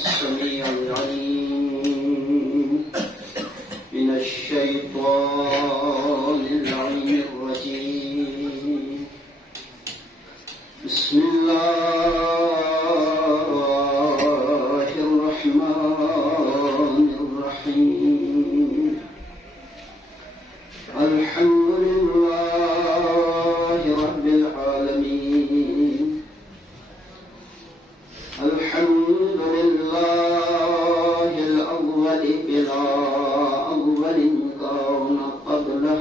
السميع العليم من الشيطان اللعين الرجيم. بسم الله الرحمن الرحيم. الحمد لله رب العالمين. الحمد لله الأول بلا أول كان قبله،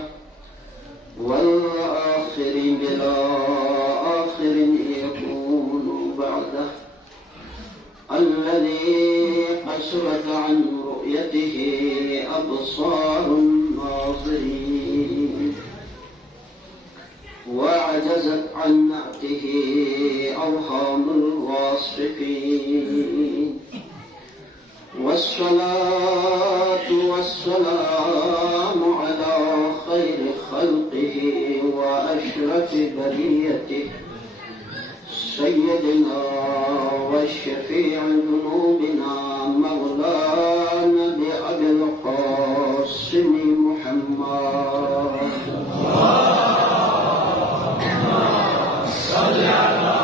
والآخر بلا آخر يكون بعده، الذي قصرت عن رؤيته أبصار الناظرين، وعجزت عن نعته أوهام الواصفين. والصلاة والسلام على خير خلقه وأشرف بريته، سيدنا والشفيع ذنوبنا مولانا بأبي القاسم محمد. صل على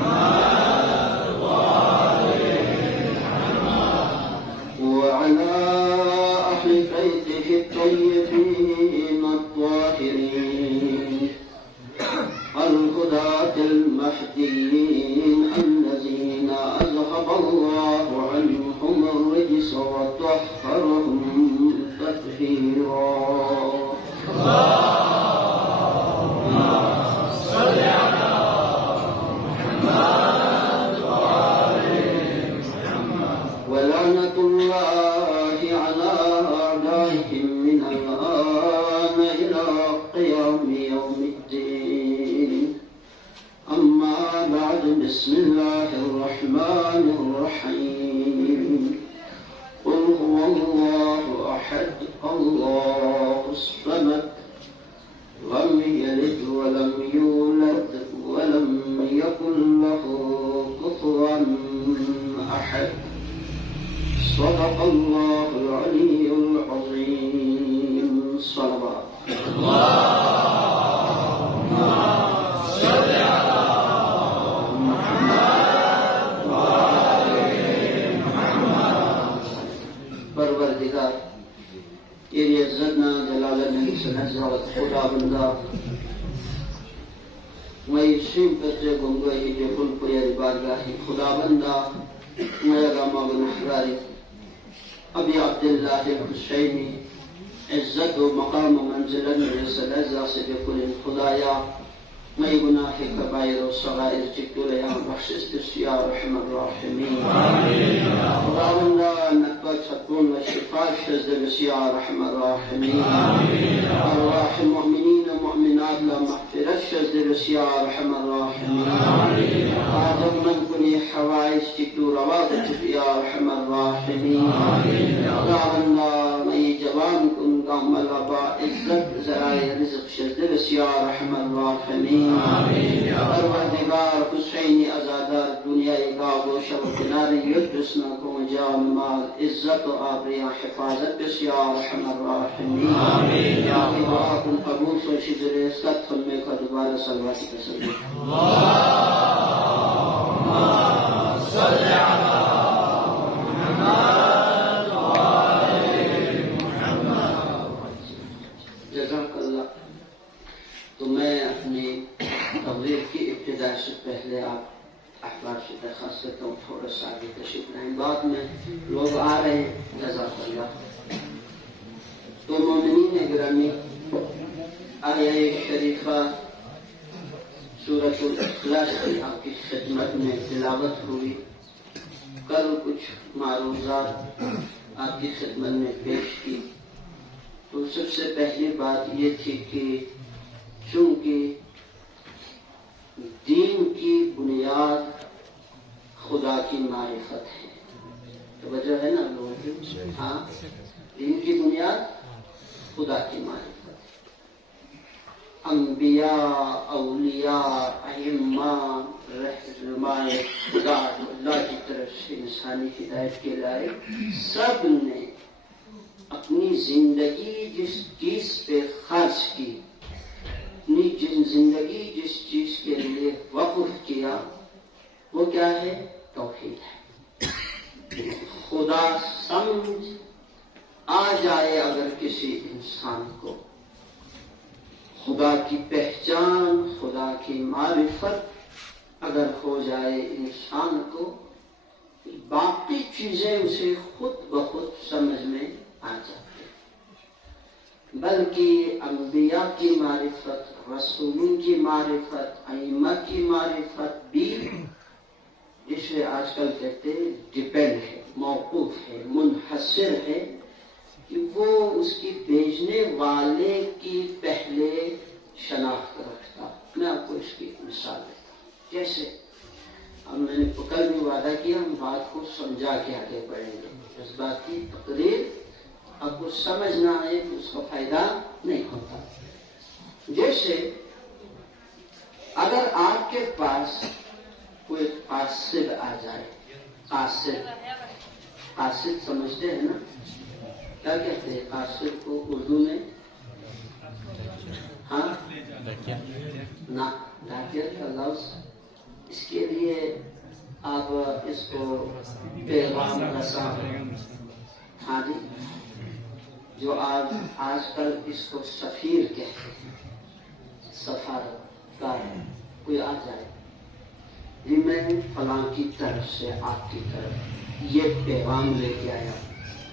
محمد وعلى أهل بيته الطيبين الطاهرين الهداة المهديين الذين أذهب الله عنهم الرجس وطهرهم تطهيرا. ولعنة الله على أعدائهم من الآن إلى قيام يوم الدين. أما بعد، بسم الله الرحمن الرحيم. قل هو الله أحد الله الصمد، لم يلد ولم يولد ولم يكن له كفوا أحد. صدق الله العلي العظيم. صلوات اللهم صل على محمد وآل محمد. پروردگار تیری عزت نہ جلال نہیں سنزاوت خدا بندہ میں سیم پتر گنگوئی جو کل پریاری بارگاہی خدا بندہ میرا راما بن حراری ابی عبداللہ الحسینی عزت و مقام و منزلت رسل ازا سے بکل خدایا میں گناہ کبائر و صغائر چکل یا بخشش یا رحم الراحمین. خدا بندہ نقبت سکون و شفا شزد یا رحم الراحمین. ارواح المؤمنین و مؤمنات لا مغفرت شزد یا رحم الراحمین. آدم من کنی حوائج چکل روابط یا رحم الراحمین. خدا بندہ میں جوان کن کامل با عزت ذرائع رزق شزد یا رحم الراحمین. پروردگار حسینی ازادار دنیای گاو و شب کناری یدرسنا کو جان مال عزت و آبریاں حفاظت بس یا رحم الراحمین. دعا کن قبول سو شجر ست خلمے کا دوبارہ صلواتی تسلیم. اللہم صل علی محمد وآل محمد. جزاک اللہ. تو میں اپنی تقریر کی ابتدا سے پہلے آپ احباب سے درخواست کرتا ہوں تھوڑا سا آگے تشریف لائیں. بعد میں لوگ آ رہے ہیں. جزاک اللہ. تو مومنین گرامی، آیہ شریفہ سورۃ الاخلاص کی آپ کی خدمت میں تلاوت ہوئی. کل کچھ معروضات آپ کی خدمت میں پیش کی. تو سب سے پہلی بات یہ تھی کہ چونکہ دین کی بنیاد خدا کی معرفت ہے. توجہ ہے نا لوگوں کی؟ ہاں، دین کی بنیاد خدا کی معرفت. انبیاء، اولیاء، ائمہ، رہنمائے خدا اللہ کی طرف سے انسانی ہدایت کے لائق سب نے اپنی زندگی جس چیز پہ خرچ کی، اپنی زندگی جس چیز کے لیے وقف کیا، وہ کیا ہے؟ توحید ہے۔ خدا سمجھ آ جائے اگر کسی انسان کو، خدا کی پہچان، خدا کی معرفت اگر ہو جائے انسان کو، باقی چیزیں اسے خود بخود سمجھ میں آ جاتی ہیں۔ بلکہ انبیاء کی معرفت، رسولوں کی معرفت، ائمہ کی معرفت بھی جسے آج کل کہتے ہیں ڈیپینڈ ہے، موقوف ہے، منحصر ہے کہ وہ اس کی بھیجنے والے کی پہلے شناخت رکھتا۔ میں آپ کو اس کی مثال دیتا ہوں۔ جیسے اب میں نے کل بھی وعدہ کیا ہم بات کو سمجھا کے آگے بڑھیں گے، اس بات کی تقریر آپ کو سمجھ نہ آئے تو اس کا فائدہ نہیں ہوتا۔ جیسے اگر آپ کے پاس کوئی قاصد آ جائے، قاصد سمجھتے ہیں نا؟ کیا کہتے ہیں قاصد کو اردو میں؟ ہاں نہ، ڈاکیہ کا لفظ، اس کے لیے آپ اس کو پیغام رساں، ہاں جی، جو آج کل اس کو سفیر کہتے ہیں، سفارتکار، کوئی آ جائے جی میں فلاں کی طرف سے آپ کی طرف یہ پیغام لے کے آیا۔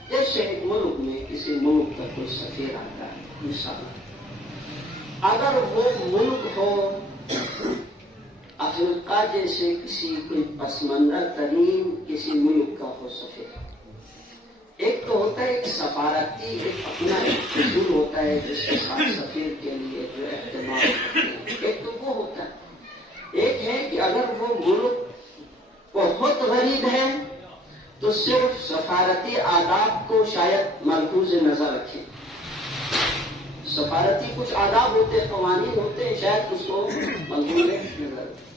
جیسے ایک ملک میں کسی ملک کا کوئی سفیر آتا ہے، مثال اگر وہ ملک ہو افریقہ جیسے کسی کوئی پسماندہ ترین کسی ملک کا ہو سفیر، ایک تو ہوتا ہے ایک سفارتی، ایک اپنا ایک حضور ہوتا ہے جس کے ساتھ سفیر کے لیے جو اہتمام کرتے ہیں، ایک تو وہ ہوتا ہے۔ ایک ہے کہ اگر وہ ملک بہت غریب ہے تو صرف سفارتی آداب کو شاید ملحوظ نظر رکھیں۔ سفارتی کچھ آداب ہوتے، قوانین ہوتے ہیں، شاید اس کو ملحوظ نظر رکھیں،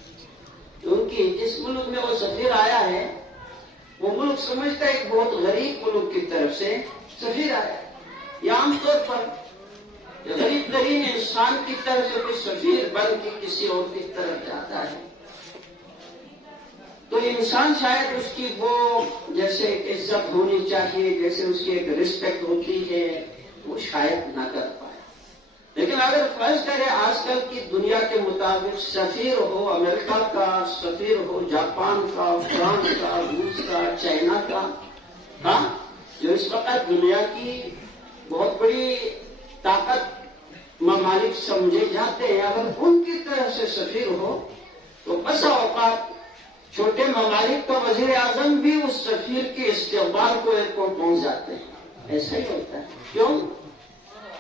کیونکہ جس ملک میں وہ سفیر آیا ہے وہ ملک سمجھتا ہے ایک بہت غریب ملک کی طرف سے سفیر آیا ہے۔ یا عام طور پر غریب ترین انسان کی طرف سے کوئی سفیر بن کے کسی اور کی طرف جاتا ہے تو انسان شاید اس کی وہ جیسے ایک عزت ہونی چاہیے، جیسے اس کی ایک رسپیکٹ ہوتی ہے، وہ شاید نہ کر پائے۔ لیکن اگر فرض کرے آج کل کی دنیا کے مطابق سفیر ہو امریکہ کا، سفیر ہو جاپان کا، فرانس کا، روس کا، چائنا کا، ہاں جو اس وقت دنیا کی بہت بڑی طاقت ممالک سمجھے جاتے ہیں، اگر ان کی طرف سے سفیر ہو تو بسا اوقات چھوٹے ممالک کا وزیر اعظم بھی اس سفیر کے استقبال کو ایئرپورٹ پہنچ جاتے ہیں۔ ایسا ہی ہوتا ہے۔ کیوں؟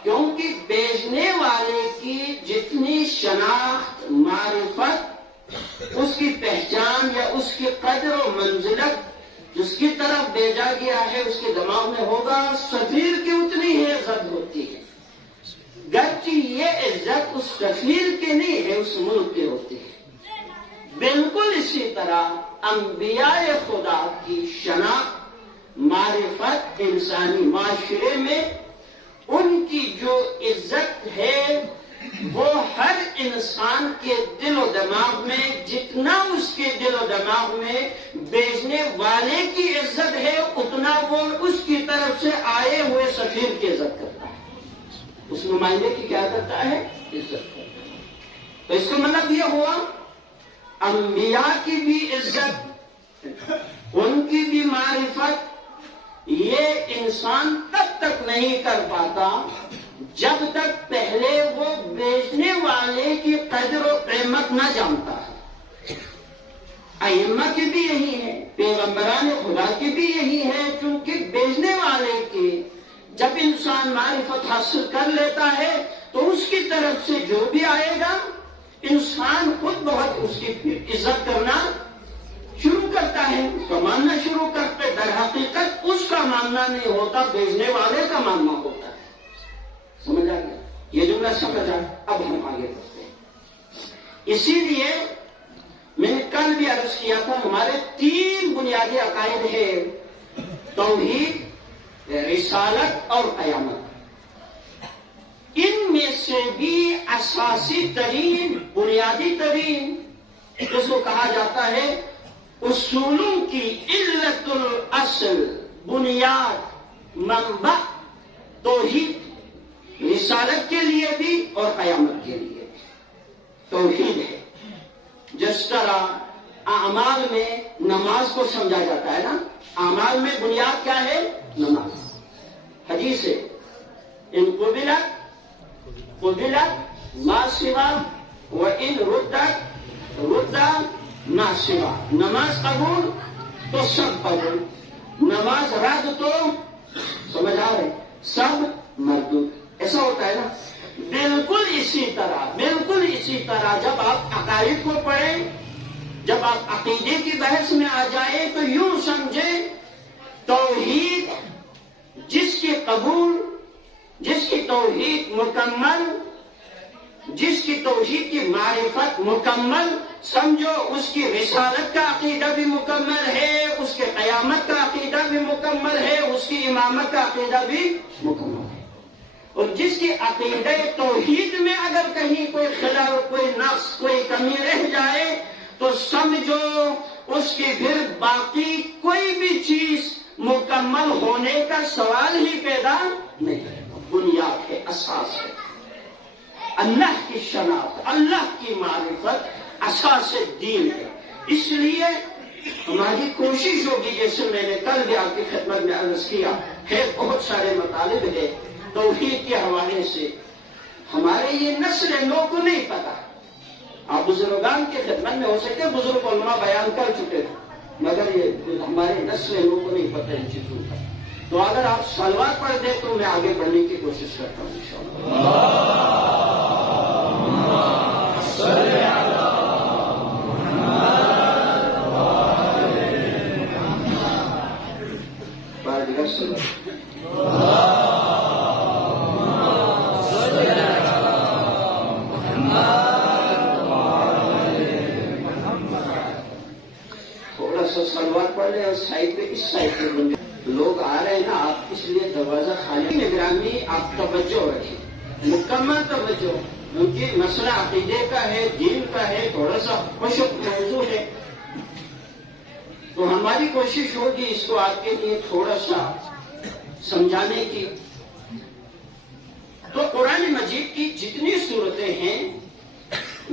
کیونکہ بھیجنے والے کی جتنی شناخت، معرفت، اس کی پہچان یا اس کی قدر و منزلت جس کی طرف بھیجا گیا ہے اس کے دماغ میں ہوگا، سفیر کی اتنی ہی عزت ہوتی ہے، گرچہ یہ عزت اس سفیر کے نہیں ہے، اس ملک کی ہوتی ہے۔ بالکل اسی طرح انبیاء خدا کی شناخت، معرفت انسانی معاشرے میں ان کی جو عزت ہے وہ ہر انسان کے دل و دماغ میں جتنا اس کے دل و دماغ میں بھیجنے والے کی عزت ہے اتنا وہ اس کی طرف سے آئے ہوئے سفیر کی عزت کرتا ہے، اس نمائندے کی کیا کرتا ہے؟ عزت کرتا ہے۔ تو اس کا مطلب یہ ہوا انبیاء کی بھی عزت، ان کی بھی معرفت یہ انسان تب تک نہیں کر پاتا جب تک پہلے وہ بھیجنے والے کی قدر و قیمت نہ جانتا ہے۔ ائمہ کی بھی یہی ہے، پیغمبران خدا کی بھی یہی ہے، کیونکہ بھیجنے والے کی جب انسان معرفت حاصل کر لیتا ہے تو اس کی طرف سے جو بھی آئے گا انسان خود بہت اس کی عزت کرنا شروع کرتا ہے، اس کا ماننا شروع کرتے، در حقیقت اس کا ماننا نہیں ہوتا، بھیجنے والے کا ماننا ہوتا ہے۔ سمجھ آ گیا؟ یہ جملہ سمجھ آ، اب ہم آگے بڑھتے ہیں۔ اسی لیے میں نے کل بھی عرض کیا تھا ہمارے 3 بنیادی بنیادی عقائد ہے توحید، رسالت اور قیامت۔ ان میں سے بھی اساسی ترین، بنیادی ترین، جس کو کہا جاتا ہے اصولوں کی علت الاصل، بنیاد، منبع، توحید، رسالت کے لیے بھی اور قیامت کے لیے بھی توحید ہے۔ جس طرح اعمال میں نماز کو سمجھا جاتا ہے نا، اعمال میں بنیاد کیا ہے؟ نماز۔ حدیث ہے ان قبلت ما سوا وان ردت رد ما سوا۔ نماز قبول تو سب قبول، نماز رد تو سمجھ آ رہے سب مردود۔ ایسا ہوتا ہے نا۔ بالکل اسی طرح جب آپ عقائد کو پڑھیں، جب آپ عقیدے کی بحث میں آ جائیں تو یوں سمجھیں توحید جس کی قبول، جس کی توحید مکمل، جس کی توحید کی معرفت مکمل، سمجھو اس کی رسالت کا عقیدہ بھی مکمل ہے، اس کے قیامت کا عقیدہ بھی مکمل ہے، اس کی امامت کا عقیدہ بھی مکمل ہے۔ اور جس کی عقیدہ توحید میں اگر کہیں کوئی خلل، کوئی نقص، کوئی کمی رہ جائے تو سمجھو اس کی پھر باقی کوئی بھی چیز مکمل ہونے کا سوال ہی پیدا نہیں ہے۔ بنیاد ہے، اساس ہے، اللہ کی شناخت، اللہ کی معرفت اساس دین ہے۔ اس لیے ہماری کوشش ہوگی، جیسے میں نے کل بھی آپ کی خدمت میں عرض کیا ہے، بہت سارے مطالب ہیں توحید کے حوالے سے۔ ہمارے یہ نسل نو کو نہیں پتا، آپ بزرگان کی خدمت میں ہو سکتے بزرگ علماء بیان کر چکے تھے، مگر یہ ہمارے نسل نو کو نہیں پتا ان چیزوں کا۔ تو اگر آپ صلوات پڑھ دیں تو میں آگے بڑھنے کی کوشش کرتا ہوں انشاءاللہ۔ تھوڑا سا صلوات پڑھ لیں اور سائڈ پہ اس سائڈ پہ بندے لوگ آ رہے ہیں نا، آپ اس لیے دروازہ خالی نگرانی، آپ توجہ رکھیں، مکمل توجہ، کیونکہ مسئلہ عقیدے کا ہے، دین کا ہے، تھوڑا سا مشق موضوع ہے، تو ہماری کوشش ہوگی اس کو آپ کے لیے تھوڑا سا سمجھانے کی۔ تو قرآن مجید کی جتنی صورتیں ہیں،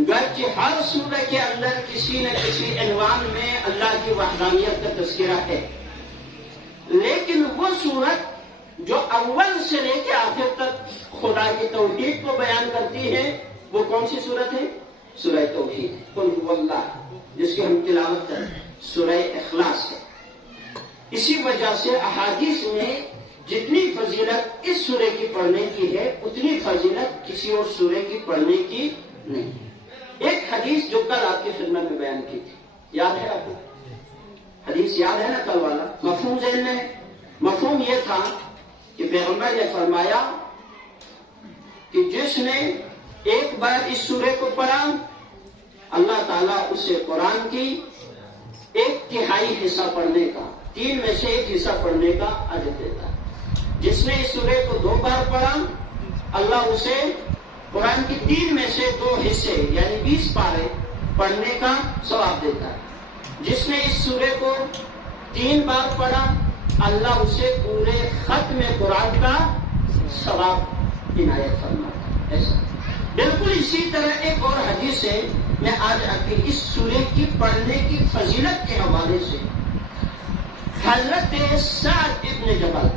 گرچہ ہر سورہ کے اندر کسی نہ کسی عنوان میں اللہ کی وحدانیت کا تذکرہ ہے، لیکن وہ صورت جو اول سے لے کے آخر تک خدا کی توحید کو بیان کرتی ہے، وہ کون سی صورت ہے؟ سورہ توحید، قل هو اللہ، جس کی ہم تلاوت کریں، سورہ اخلاص ہے۔ اسی وجہ سے احادیث میں جتنی فضیلت اس سورہ کی پڑھنے کی ہے، اتنی فضیلت کسی اور سورہ کی پڑھنے کی نہیں۔ ایک حدیث جو کل آپ کی خدمت میں بیان کی تھی، یاد ہے آپ کو؟ حدیث یاد ہے نا کل والا؟ مفہوم ذہن میں ہے؟ مفہوم یہ تھا کہ پیغمبر نے فرمایا کہ جس نے ایک بار اس سورہ کو پڑھا، اللہ تعالیٰ اسے قرآن کی 1/3 حصہ پڑھنے کا، 3 میں سے 1 حصہ پڑھنے کا اجر دیتا ہے۔ جس نے اس سورہ کو 2 بار پڑھا، اللہ اسے قرآن کی 3 میں سے 2 حصے یعنی 20 پارے پڑھنے کا ثواب دیتا ہے۔ جس نے اس سورہ کو 3 بار پڑھا، اللہ اسے پورے ختم قرآن کا ثواب عنایت فرماتا ہے۔ ایسا بالکل اسی طرح ایک اور حدیث ہے، میں آج آپ کی اس سورہ کی پڑھنے کی فضیلت کے حوالے سے، حضرت سعد ابن جبل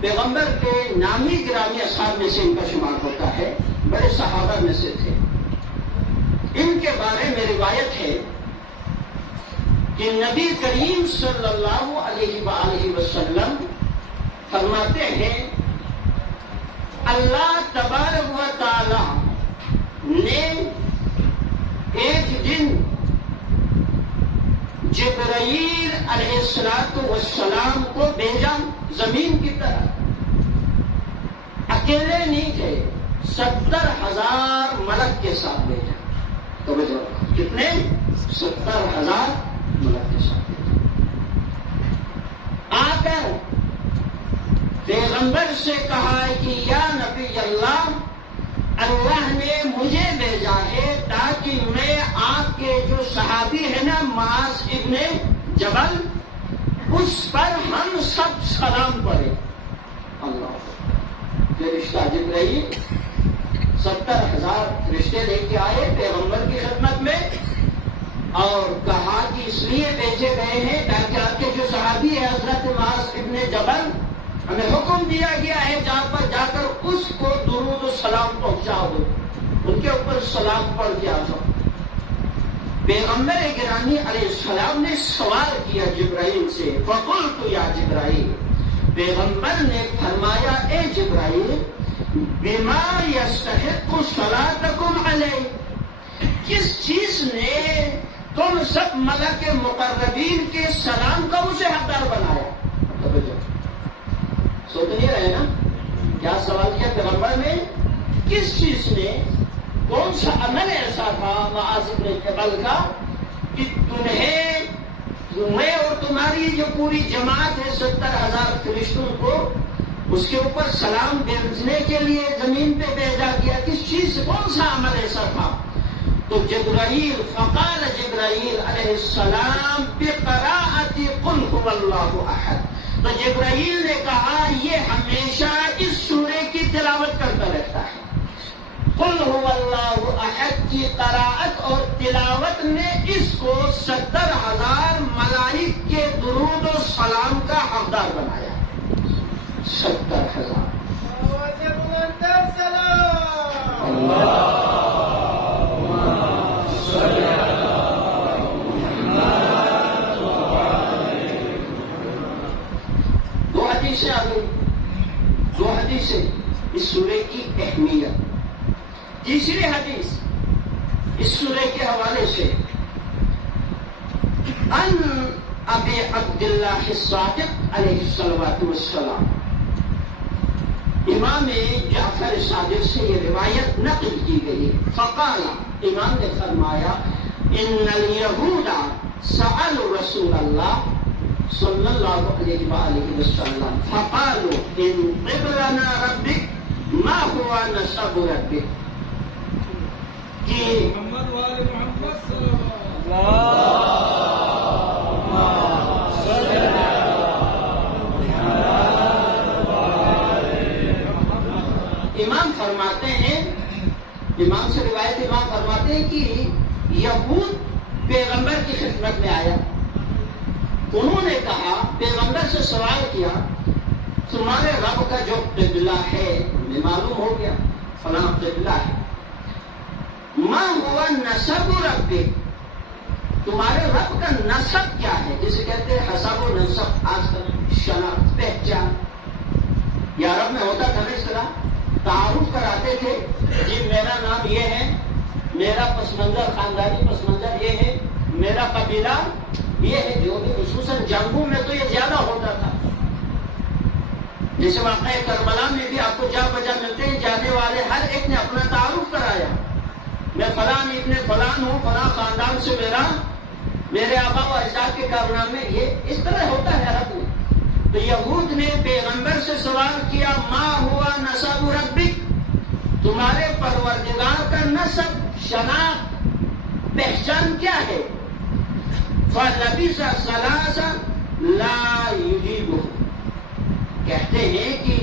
پیغمبر کے نامی گرامی اصحاب میں سے ان کا شمار ہوتا ہے، بڑے صحابہ میں سے تھے۔ ان کے بارے میں روایت ہے کہ نبی کریم صلی اللہ علیہ وآلہ وسلم فرماتے ہیں، اللہ تبارک و تعالی نے ایک دن جبرائیل علیہ السلام کو بھیجا زمین کی طرف، اکیلے نہیں تھے، 70,000 ملک کے ساتھ بھیجا۔ توجہ، کتنے؟ 70,000 ملک کے ساتھ بھیجا۔ پیغمبر سے کہا کہ یا نبی اللہ نے مجھے بھیجا ہے تاکہ میں آپ کے جو صحابی ہے نا معاذ ابن جبل، اس پر ہم سب سلام پڑھیں۔ اللہ، فرشتہ جبرائیل 70,000 فرشتے لے کے آئے پیغمبر کی خدمت میں اور کہا کہ اس لیے بھیجے گئے ہیں تاکہ آپ کے جو صحابی ہے حضرت معاذ ابن جبل، ہمیں حکم دیا گیا ہے جہاں پر جا کر اس کو درود و سلام پہنچاؤ، ان کے اوپر سلام پڑھ کے آ جاؤ۔ پیغمبر گرامی علیہ السلام نے سوال کیا جبرائیل سے، فقلت یا جبرائیل، پیغمبر نے فرمایا اے جبرائیل، بما یستحق صلاتکم علیہ، کس چیز نے تم سب ملک مقربین کے سلام کا اسے حقدار بنایا؟ سوچ نہیں رہے نا کیا سوال کیا پیغمبر نے؟ کس چیز نے، کون سا عمل ایسا تھا معاذ بن جبل کا کہ تمہیں اور تمہاری جو پوری جماعت ہے 70,000 فرشتوں کو اس کے اوپر سلام بھیجنے کے لیے زمین پہ بھیجا گیا؟ کس چیز سے، کون سا عمل ایسا تھا؟ تو جبرائیل، فقال جبرائیل علیہ السلام بقراءۃ قل هو اللہ احد، تو جبرائیل نے کہا یہ ہمیشہ اس سورے کی تلاوت کرتا رہتا ہے۔ قل هو اللہ احد کی قراءت اور تلاوت نے اس کو 70,000 ملائک کے درود و سلام کا حقدار بنایا۔ 70,000 دو حدیثیں اس سورے کی اہمیت۔ تیسری حدیث اس سورے کے حوالے سے، ان ابی عبداللہ الصادق علیہ الصلوۃ والسلام، امام جعفر صادق سے یہ روایت نقل کی گئی، فقال، امام نے فرمایا، ان الیہود سألوا رسول اللہ صلی اللہ علیہ وآلہ وسلم فقالوا انطق لنا ربک ما هو نسب ربک، کہ محمد وآل محمد صلی امام فرماتے ہیں، امام سے روایت امام فرماتے ہیں کہ یہود پیغمبر کی خدمت میں آیا، انہوں نے کہا، پیغمبر سے سوال کیا، تمہارے رب کا جو قبلہ ہے ہمیں معلوم ہو گیا فلاں قبلہ ہے، ما ہوا نسب ربک، تمہارے رب کا نسب کیا ہے، جسے کہتے ہیں حسب و نسب، آج کل شناخت، پہچان، یا عرب میں ہوتا تھا اس طرح تعارف کراتے تھے، جی میرا نام یہ ہے، میرا پس منظر خاندانی پس منظر یہ ہے، میرا قبیلہ یہ ہے، جو بھی خصوصاً جنگوں میں تو یہ زیادہ ہوتا تھا، جیسے واقعہ کربلا میں بھی آپ کو جا بجا ملتے ہیں، جانے والے ہر ایک نے اپنا تعارف کرایا، میں فلاں ابن فلان ہوں، فلاں خاندان سے میرے آبا و اجداد کے کارنامے، یہ اس طرح ہوتا ہے عرب میں۔ تو یہود نے پیغمبر سے سوال کیا، ما ہوا نسب ربک، تمہارے پروردگار کا نسب، شناخت، پہچان کیا ہے؟ فَلَبِثَ ثَلَاثًا لَا يُجِيبُهُ، کہتے ہیں کہ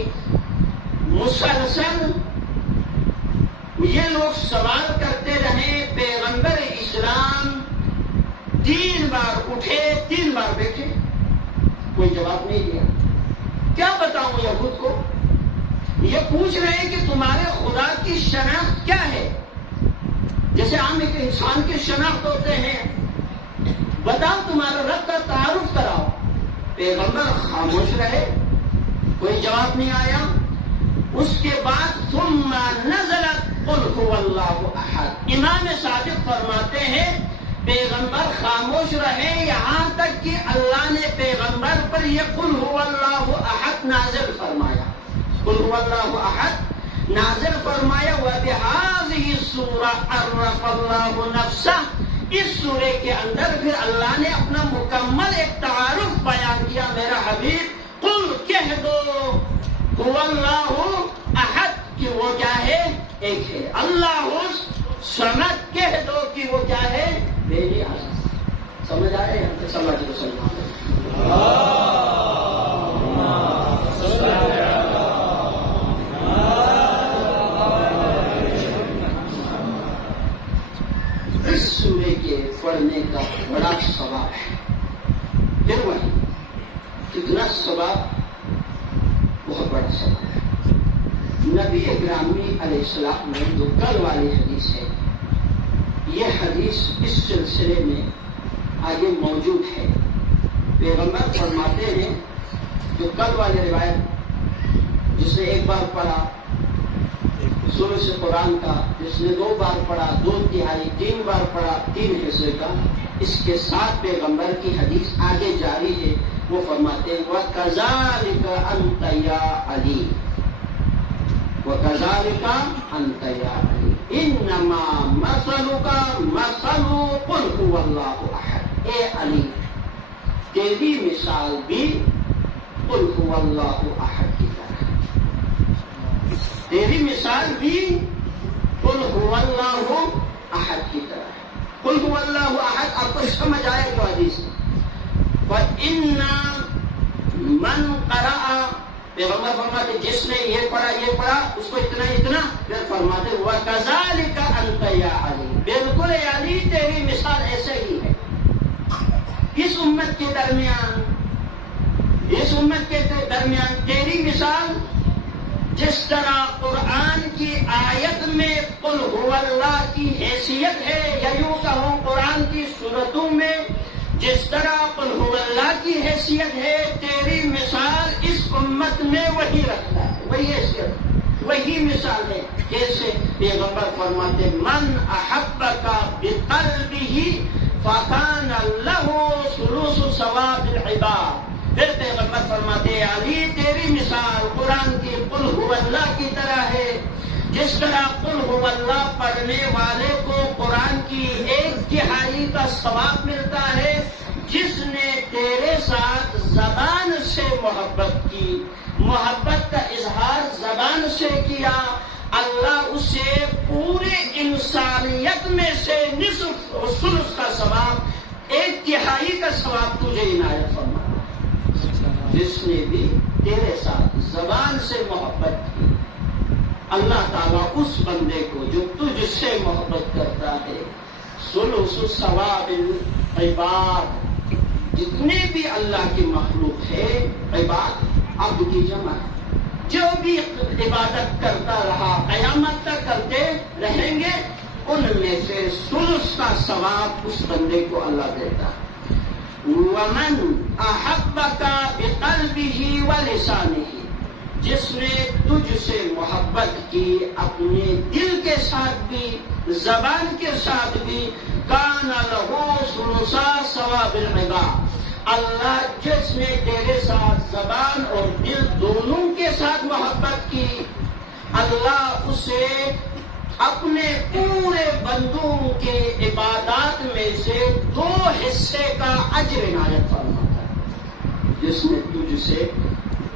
مسلسل یہ لوگ سوال کرتے رہے، پیغمبر اسلام 3 بار اٹھے 3 بار بیٹھے، کوئی جواب نہیں دیا۔ کیا بتاؤں یہود کو؟ یہ پوچھ رہے ہیں کہ تمہارے خدا کی شناخت کیا ہے، جیسے عام ایک انسان کی شناخت ہوتے ہیں، بتاؤ تمہارا رب کا تعارف کراؤ۔ پیغمبر خاموش رہے، کوئی جواب نہیں آیا۔ اس کے بعد ثم نزلت قل هو اللہ احد، امام صادق فرماتے ہیں پیغمبر خاموش رہے یہاں تک کہ اللہ نے پیغمبر پر یہ قل هو اللہ احد نازل فرمایا، قل هو اللہ احد نازل فرمایا۔ وَبِهَذِهِ السُّورَةِ عَرَّفَ اللَّهُ نَفْسَهُ، اس سورے کے اندر پھر اللہ نے اپنا مکمل ایک تعارف بیان کیا، میرا حبیب قل کہہ دو هو اللہ احد کہ وہ کیا ہے؟ ایک ہے. اللہ صمد کہہ دو کہ وہ کیا ہے؟ بے نیاز. سمجھ آ رہے ہیں؟ سمجھ کو سلمان اس سورے کے پڑھنے کا بڑا ثواب ہے. پھر وہی کتنا ثواب؟ بہت بڑا ثواب ہے. نبی گرامی علیہ السلام میں جو کل والی حدیث ہے، یہ حدیث اس سلسلے میں آگے موجود ہے. پیغمبر فرماتے ہیں جو کل والی روایت جس نے ایک بار پڑھا سورہ سے قرآن کا، جس نے 2 بار پڑھا 2/3، 3 بار پڑھا 3 حصے کا، اس کے ساتھ پیغمبر کی حدیث آگے جاری ہے. وہ فرماتے ہیں وَكَذَلِكَ أَنْتَ يَا عَلِي وَكَذَلِكَ أَنْتَ يَا عَلِي إِنَّمَا مَثَلُكَ مَثَلُ قُلْ هُوَ اللَّهُ أَحَدٌ. اے علی تیری مثال بھی قُلْ هُوَ اللَّهُ أَحَدٌ کی طرح. تیری مثال بھی قُلْ هُوَ اللَّهُ أَحَدٌ کی طرح. قُلْ هُوَ اللَّهُ أَحَدٌ آپ کو سمجھ آئے گا حدیث. وَإِنَّ مَنْ قَرَأَ، پیغمبر فرماتے جس نے یہ پڑھا اس کو اتنا اتنا. پھر فرماتے وَكَذَلِكَ أَنْتَ يَا عَلِي، بالکل اے علی تیری مثال ایسے ہی ہے. اس امت کے درمیان تیری مثال جس طرح قرآن کی آیت میں قل هو اللہ کی حیثیت ہے، یا یوں کہوں قرآن کی سورتوں میں جس طرح قل هو اللہ کی حیثیت ہے، تیری مثال اس امت میں وہی رکھتا ہے، وہی حیثیت، وہی مثال ہے. کیسے؟ پیغمبر فرماتے من احبک بقلبہ فکان لہ ثلث ثواب العباد. پھر پیغمبر فرماتے علی تیری مثال قرآن کی قل هو اللہ کی طرح ہے. جس طرح قل هو اللہ پڑھنے والے کو قرآن کی 1/3 کا ثواب ملتا ہے، جس نے تیرے ساتھ زبان سے محبت کی، محبت کا اظہار زبان سے کیا، اللہ اسے پورے انسانیت میں سے نصف و ثلث کا ثواب، 1/3 کا ثواب تجھے عنایت فرمایا. جس نے بھی تیرے ساتھ زبان سے محبت کی، اللہ تعالیٰ اس بندے کو جو تجھ سے محبت کرتا ہے ثلث ثواب العباد، جتنے بھی اللہ کی مخلوق ہے، عباد عبد کی جمع ہے، جو بھی عبادت کرتا رہا قیامت تک کرتے رہیں گے، ان میں سے ثلث کا ثواب اس بندے کو اللہ دیتا ہے. وَمَنْ أَحَبَّكَ بِقَلْبِهِ وَلِسَانِهِ، جس نے تجھ سے محبت کی اپنے دل کے ساتھ بھی زبان کے ساتھ بھی، كَانَ لَهُ ثُلُثَ ثَوَابِ الْعِبَادِ، اللہ جس نے تیرے ساتھ زبان اور دل دونوں کے ساتھ محبت کی، اللہ اسے اپنے پورے بندوں کے عبادات میں سے 2 حصے کا اجر عنایت فرماتا ہے. جس نے تجھ سے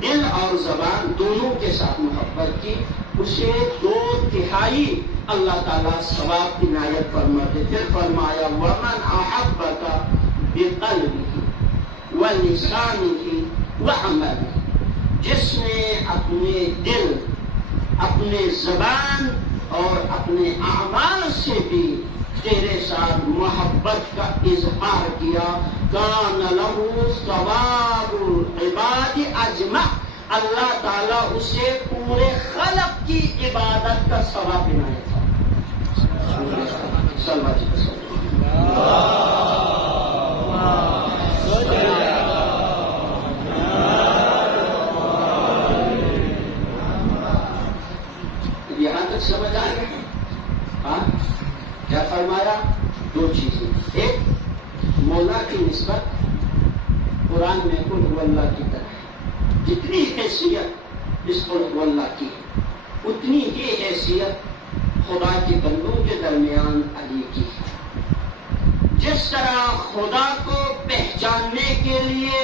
دل اور زبان دونوں کے ساتھ محبت کی، اسے 2/3 اللہ تعالیٰ ثواب عنایت فرماتے. پھر فرمایا وَمَنْ أَحَبَّكَ بِقَلْبِهِ وَلِسَانِهِ وَعَمَلِهِ، جس نے اپنے دل، اپنے زبان اور اپنے اعمال سے بھی تیرے ساتھ محبت کا اظہار کیا، کان لہ ثواب العباد اجمع، اللہ تعالیٰ اسے پورے خلق کی عبادت کا ثواب عنایت یہاں تک سمجھ آ گیا؟ ہاں، کیا فرمایا؟ 2 چیزیں. ایک، مولا کی نسبت قرآن میں قل هو اللہ کی طرح ہے. جتنی حیثیت اس قل هو اللہ کی ہے، اتنی ہی حیثیت خدا کے بندوں کے درمیان علی کی ہے. جس طرح خدا کو پہچاننے کے لیے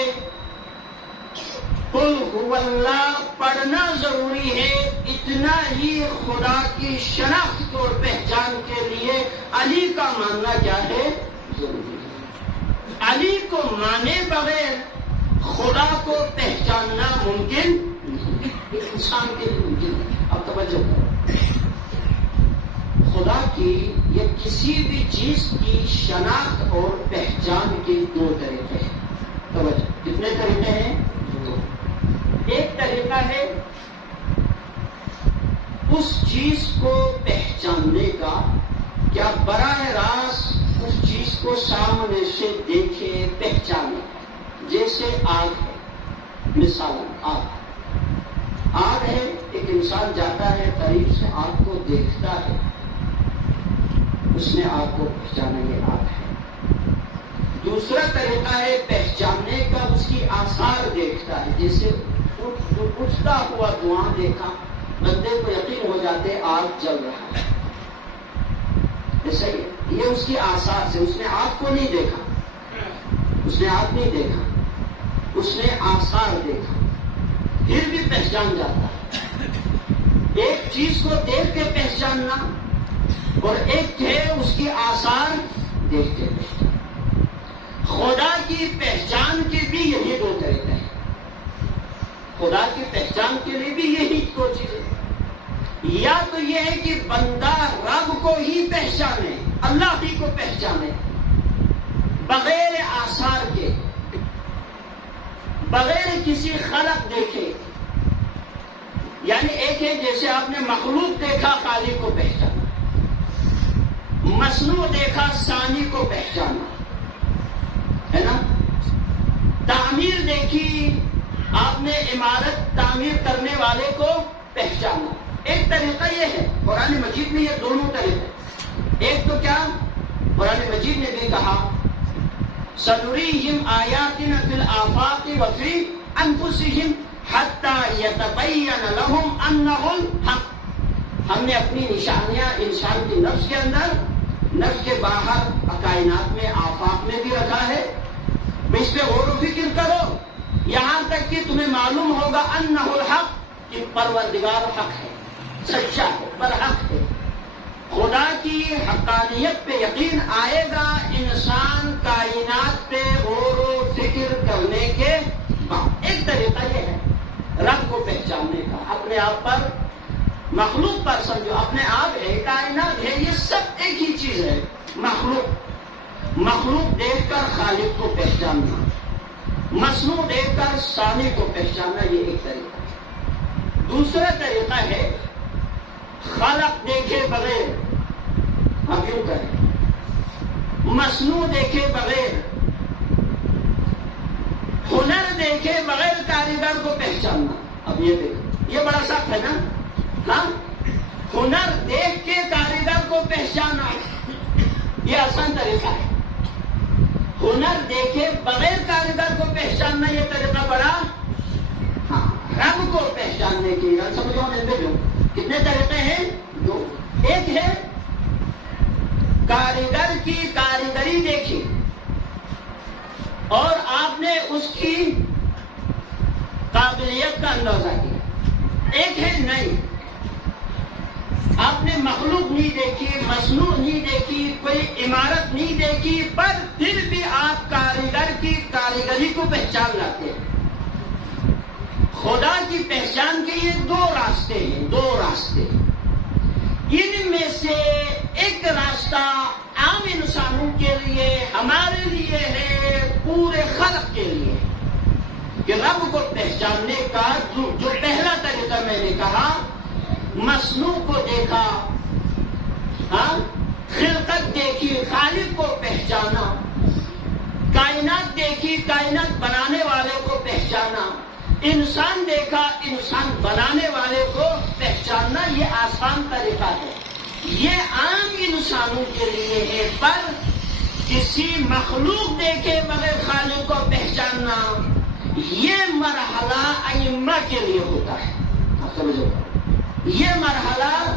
قل هو اللہ پڑھنا ضروری ہے، اتنا ہی خدا کی شناخت اور پہچان کے لیے علی کا ماننا کیا ہے؟ ضروری ہے۔ علی کو مانے بغیر خدا کو پہچاننا ممکن نہیں، ایک انسان کے لیے ممکن نہیں۔ اب توجہ کرو، خدا کی یا کسی بھی چیز کی شناخت اور پہچان کے دو طریقے ہیں۔ توجہ، کتنے طریقے ہیں؟ دو۔ ایک طریقہ ہے اس چیز کو پہچاننے کا، کیا براہ راست اس چیز کو سامنے سے دیکھے پہچانے، جیسے آگ ہے، مثال آگ ہے، ایک انسان جاتا ہے قریب سے آگ کو دیکھتا ہے، اس نے آگ کو پہچانا یہ آگ ہے۔ دوسرا طریقہ ہے پہچاننے کا، اس کی آثار دیکھتا ہے، جیسے اٹھتا ہوا دھواں دیکھا، بندے کو یقین ہو جاتے آگ جل رہا ہے، ایسا ہی یہ اس کی آثار سے، اس نے آگ کو نہیں دیکھا، اس نے آگ نہیں دیکھا، اس نے آثار دیکھا، پھر بھی پہچان جاتا ہے۔ ایک چیز کو دیکھ کے پہچاننا اور ایک ہے اس کی آثار دیکھ کے پہچاننا۔ خدا کی پہچان کے بھی یہی دو طریقے ہیں، خدا کی پہچان کے لیے بھی یہی دو چیزیں، یا تو یہ ہے کہ بندہ رب کو ہی پہچانے، اللہ ہی کو پہچانے بغیر آثار کے، بغیر کسی خلق دیکھے۔ یعنی ایک ہے جیسے آپ نے مخلوق دیکھا خالق کو پہچانا، مصنوع دیکھا ثانی کو پہچانا، ہے نا؟ تعمیر دیکھی آپ نے، عمارت تعمیر کرنے والے کو پہچانا۔ ایک طریقہ یہ ہے، قرآن مجید میں یہ دونوں طریقے، ایک تو کیا قرآن مجید نے بھی کہا سَنُرِيهِمْ آيَاتِنَا فِي الْآفَاقِ وَفِي أَنفُسِهِمْ حَتَّى يَتَبَيَّنَ لَهُمْ أَنَّهُ الْحَقُّ۔ ہم نے اپنی نشانیاں انسان کی نفس کے اندر، نفس کے باہر، کائنات میں، آفاق میں بھی رکھا ہے، اس پہ غور و فکر کرو یہاں تک کہ تمہیں معلوم ہوگا انہ الحق، کہ پروردگار حق ہے، سچا ہے، برحق ہے۔ خدا کی حقانیت پہ یقین آئے گا انسان کائنات پہ غور و فکر کرنے کے بعد۔ ایک طریقہ یہ ہے رب کو پہچاننے کا، اپنے آپ پر، مخلوق پر سمجھو، اپنے آپ ہے، کائنات ہے، یہ سب ایک ہی چیز ہے، مخلوق دیکھ کر خالق کو پہچاننا، مصنوع دیکھ کر ثانی کو پہچاننا، یہ ایک طریقہ ہے۔ دوسرا طریقہ ہے خالق دیکھے بغیر، اب یوں کریں، مصنوع دیکھے بغیر، ہنر دیکھے بغیر کاریگر کو پہچاننا۔ اب یہ دیکھو، یہ بڑا سخت ہے نا؟ ہاں، ہنر دیکھ کے کاریگر کو پہچانا یہ آسان طریقہ ہے، ہنر دیکھے بغیر کاریگر کو پہچاننا یہ طریقہ بڑا، ہاں، رب کو پہچاننے کی سمجھو میں جو کتنے طریقے ہیں؟ دو۔ ایک ہے کاریگر کی کاریگری دیکھی اور آپ نے اس کی قابلیت کا اندازہ کیا، ایک ہے نہیں، آپ نے مخلوق نہیں دیکھی، مصنوع نہیں دیکھی، کوئی عمارت نہیں دیکھی، پر پھر بھی آپ کاریگر کی کاریگری کو پہچان لاتے ہیں۔ خدا کی پہچان کے یہ دو راستے ہیں، دو راستے، ان میں سے ایک راستہ عام انسانوں کے لیے، ہمارے لیے ہے، پورے خلق کے لیے، کہ رب کو پہچاننے کا جو پہلا طریقہ میں نے کہا، مصنوع کو دیکھا، ہاں، خلقت دیکھی، خالق کو پہچانا، کائنات دیکھی، کائنات بنانے والے کو پہچانا، انسان دیکھا، انسان بنانے والے کو پہچاننا، یہ آسان طریقہ ہے، یہ عام انسانوں کے لیے ہے، پر کسی مخلوق دیکھے بغیر خالق کو پہچاننا یہ مرحلہ ائمہ کے لیے ہوتا ہے۔ آپ سمجھو، یہ مرحلہ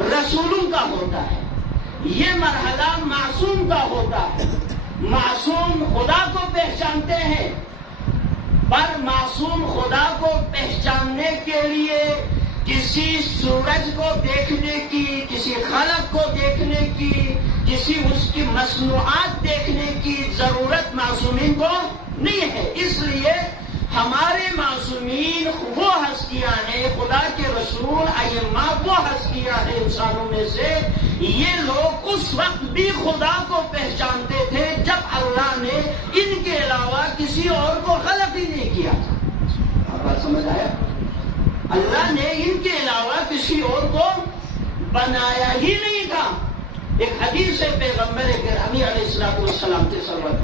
رسولوں کا ہوتا ہے، یہ مرحلہ معصوم کا ہوتا ہے۔ معصوم خدا کو پہچانتے ہیں، پر معصوم خدا کو پہچاننے کے لیے کسی سورج کو دیکھنے کی، کسی خلق کو دیکھنے کی، کسی اس کی مصنوعات دیکھنے کی ضرورت معصومین کو نہیں ہے. اس لیے ہمارے معصومین وہ ہستیاں ہیں، خدا کے رسول ائمہ وہ ہستیاں ہیں انسانوں میں سے، یہ لوگ اس وقت بھی خدا کو پہچانتے تھے جب اللہ نے ان کے علاوہ کسی اور کو خلق ہی نہیں کیا تھا. آپ بات سمجھ آیا؟ اللہ نے ان کے علاوہ کسی اور کو بنایا ہی نہیں تھا. ایک حدیث ہے پیغمبر گرامی علیہ الصلوۃ والسلام کے صلوات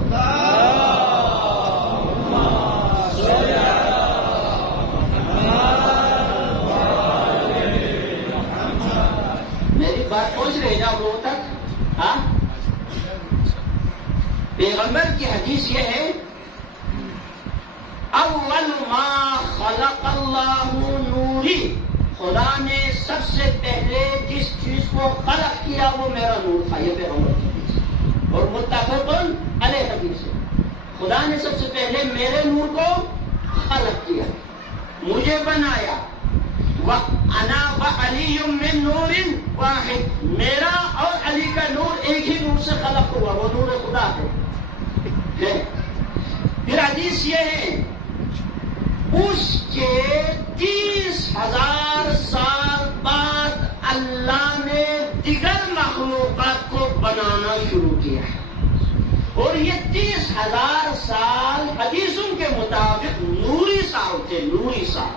میری بات پہنچ رہی ہے آپ لوگوں تک؟ ہاں، پیغمبر کی حدیث یہ ہے، اول ما خلق اللہ نوری، خدا نے سب سے پہلے جس چیز کو خلق کیا وہ میرا نور تھا. یہ پیغمبر کی حدیث ہے اور متفق علیہ حدیث ہے. خدا نے سب سے پہلے میرے نور کو خلق کیا، مجھے بنایا. وَأَنَا وَعَلِيٌّ مِّن نُورٍ وَاحِدٍ، میرا اور علی کا نور ایک ہی نور سے خلق ہوا، وہ نور خدا ہے. پھر حدیث یہ ہے، اس کے 30,000 سال بعد اللہ نے دیگر مخلوقات کو بنانا شروع کیا ہے. اور یہ 30,000 سال حدیثوں کے مطابق نوری سال تھے، نوری سال،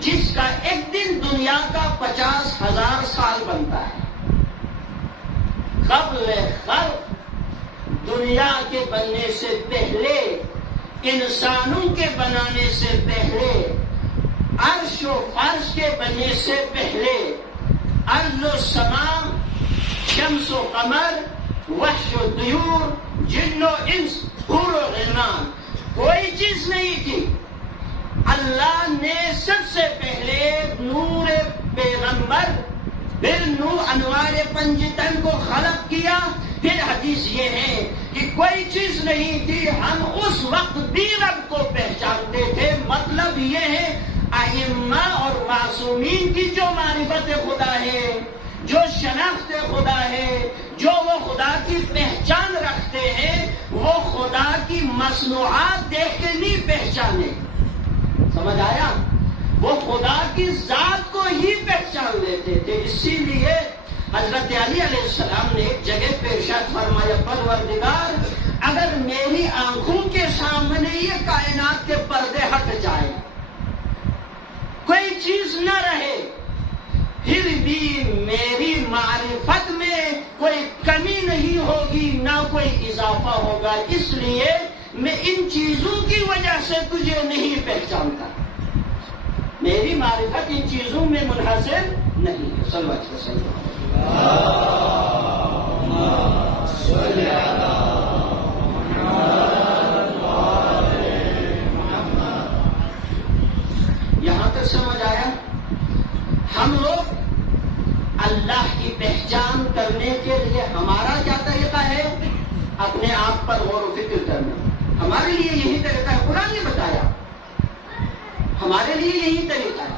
جس کا ایک دن دنیا کا 50,000 سال بنتا ہے. قبل خلق، دنیا کے بننے سے پہلے، انسانوں کے بنانے سے پہلے، عرش و فرش کے بننے سے پہلے، ارض و سما، شمس و قمر، وحش و طیور، جن و انس، حور و غلمان، کوئی چیز نہیں تھی. اللہ نے سب سے پہلے نور پیغمبر، پھر نور انوار پنجتن کو خلق کیا. پھر حدیث یہ ہے کہ کوئی چیز نہیں تھی، ہم اس وقت بھی رب کو پہچانتے تھے. مطلب یہ ہے ائمہ اور معصومین کی جو معرفت خدا ہے، جو شناخت خدا ہے، جو وہ خدا کی پہچان رکھتے ہیں، وہ خدا کی مصنوعات دیکھ کے نہیں پہچانے. سمجھ آیا؟ وہ خدا کی ذات کو ہی پہچان لیتے تھے. اسی لیے حضرت علی علیہ السلام نے ایک جگہ پہ ارشاد فرمایا، پروردگار اگر میری آنکھوں کے سامنے یہ کائنات کے پردے ہٹ جائیں، کوئی چیز نہ رہے، پھر بھی میری معرفت میں کوئی کمی نہیں ہوگی، نہ کوئی اضافہ ہوگا. اس لیے میں ان چیزوں کی وجہ سے تجھے نہیں پہچانتا. میری معرفت ان چیزوں میں منحصر نہیں ہے. صلی اللہ علیہ وسلم. یہاں تک سمجھ آیا؟ ہم لوگ اللہ کی پہچان کرنے کے لیے ہمارا کیا طریقہ ہے؟ اپنے آپ پر غور و فکر کرنا. ہمارے لیے یہی طریقہ ہے، قرآن نے بتایا. ہمارے لیے یہی طریقہ ہے.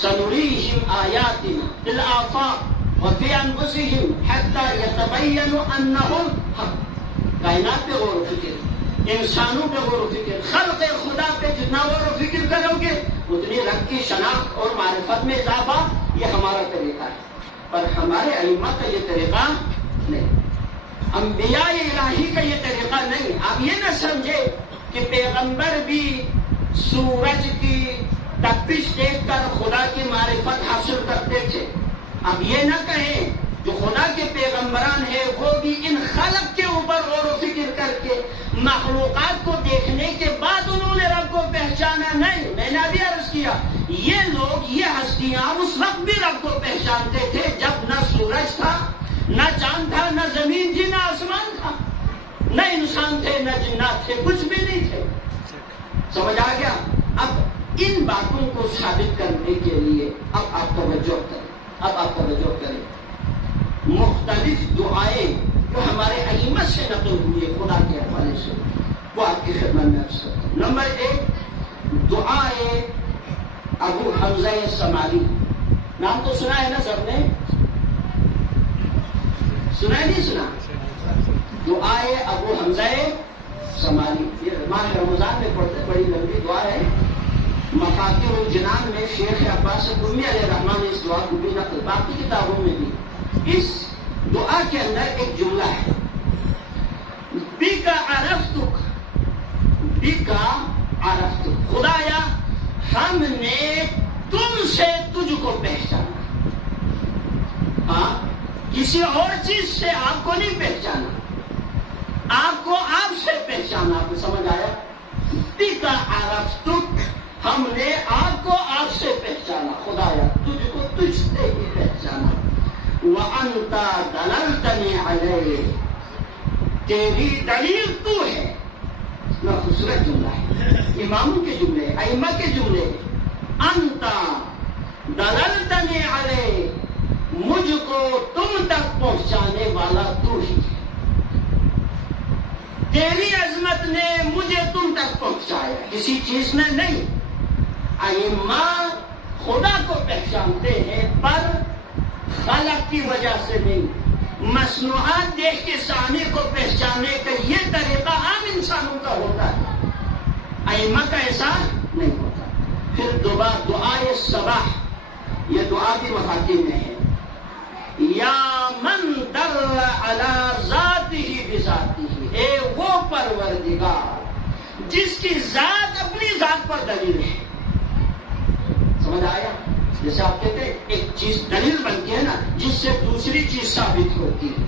سنریہم آیاتنا فی الآفاق وفی انفسہم حتی یتبین انہم حق. کائنات پہ غور و فکر، انسانوں پہ غور و فکر، خلق خدا پہ جتنا غور و فکر کرو گے اتنی رب کی شناخت اور معرفت میں اضافہ. یہ ہمارا طریقہ ہے. پر ہمارے ائمہ کا یہ طریقہ نہیں، انبیاء الہی کا یہ طریقہ نہیں. آپ یہ نہ سمجھے کہ پیغمبر بھی سورج کی تپش دیکھ کر خدا کی معرفت حاصل کرتے تھے. اب یہ نہ کہیں جو خدا کے پیغمبران ہیں وہ بھی ان خلق کے اوپر غور و فکر کر کے مخلوقات کو دیکھنے کے بعد انہوں نے رب کو پہچانا. نہیں، میں نے ابھی عرض کیا، یہ لوگ، یہ ہستیاں اس وقت بھی رب کو پہچانتے تھے جب نہ سورج تھا، نہ چاند تھا، نہ زمین تھی، نہ آسمان تھا، نہ انسان تھے، نہ جنات تھے، کچھ بھی نہیں تھے. سمجھ آ گیا؟ اب ان باتوں کو ثابت کرنے کے لیے اب آپ توجہ کریں. مختلف دعائیں جو ہمارے ائمہ سے نقل ہوئی ہے خدا کے حوالے سے، وہ آپ کی خدمت میں عرض کرتا ہوں۔ نمبر 1 دعائے ابو حمزہ سمالی، نام تو سنا ہے نا سب نے؟ سنا ہے نہیں سنا؟ دعائے ابو حمزہ سمالی، یہ رمضان میں پڑھتے، بڑی لمبی دعا ہے۔ مفاتیح الجنان میں شیخ عباس قمی علیہ الرحمٰن نے اس دعا کو بھی نقل، باقی کتابوں میں بھی۔ اس دعا کے اندر ایک جملہ ہے، بِکَ عَرَفْتُکَ، بِکَ عَرَفْتُکَ، خدایا ہم نے تم سے تجھ کو پہچانا۔ ہاں، کسی اور چیز سے آپ کو نہیں پہچانا، آپ کو آپ سے پہچانا۔ آپ کو سمجھ آیا؟ بِکَ عَرَفْتُکَ، ہم نے آپ کو آپ سے پہچانا، خدایا تجھ کو تجھ سے ہی پہچانا۔ وَأَنْتَ دَلَلْتَنِي عَلَيْهِ، تیری دلیل تو ہے۔ اتنا خوبصورت جملہ ہے، اماموں کے جملے، ائمہ کے جملے۔ انت دللتنی علیہ، مجھ کو تم تک پہنچانے والا تو ہی ہے، تیری عظمت نے مجھے تم تک پہنچایا، کسی چیز نے نہیں۔ ائمہ خدا کو پہچانتے ہیں پر خلق کی وجہ سے نہیں، مصنوعات دیکھ کے سامنے کو پہچاننے کا یہ طریقہ عام انسانوں کا ہوتا ہے، ائمہ کا ایسا نہیں ہوتا۔ پھر دعائے صباح، یہ دعا بھی مفاتیح میں ہے، یا من دل علی ذاتہ بذاتہ، اے وہ پروردگار جس کی ذات اپنی ذات پر دلیل ہے۔ سمجھ آیا؟ جیسے آپ کہتے ہیں ایک چیز دلیل بنتی ہے نا، جس سے دوسری چیز ثابت ہوتی ہے۔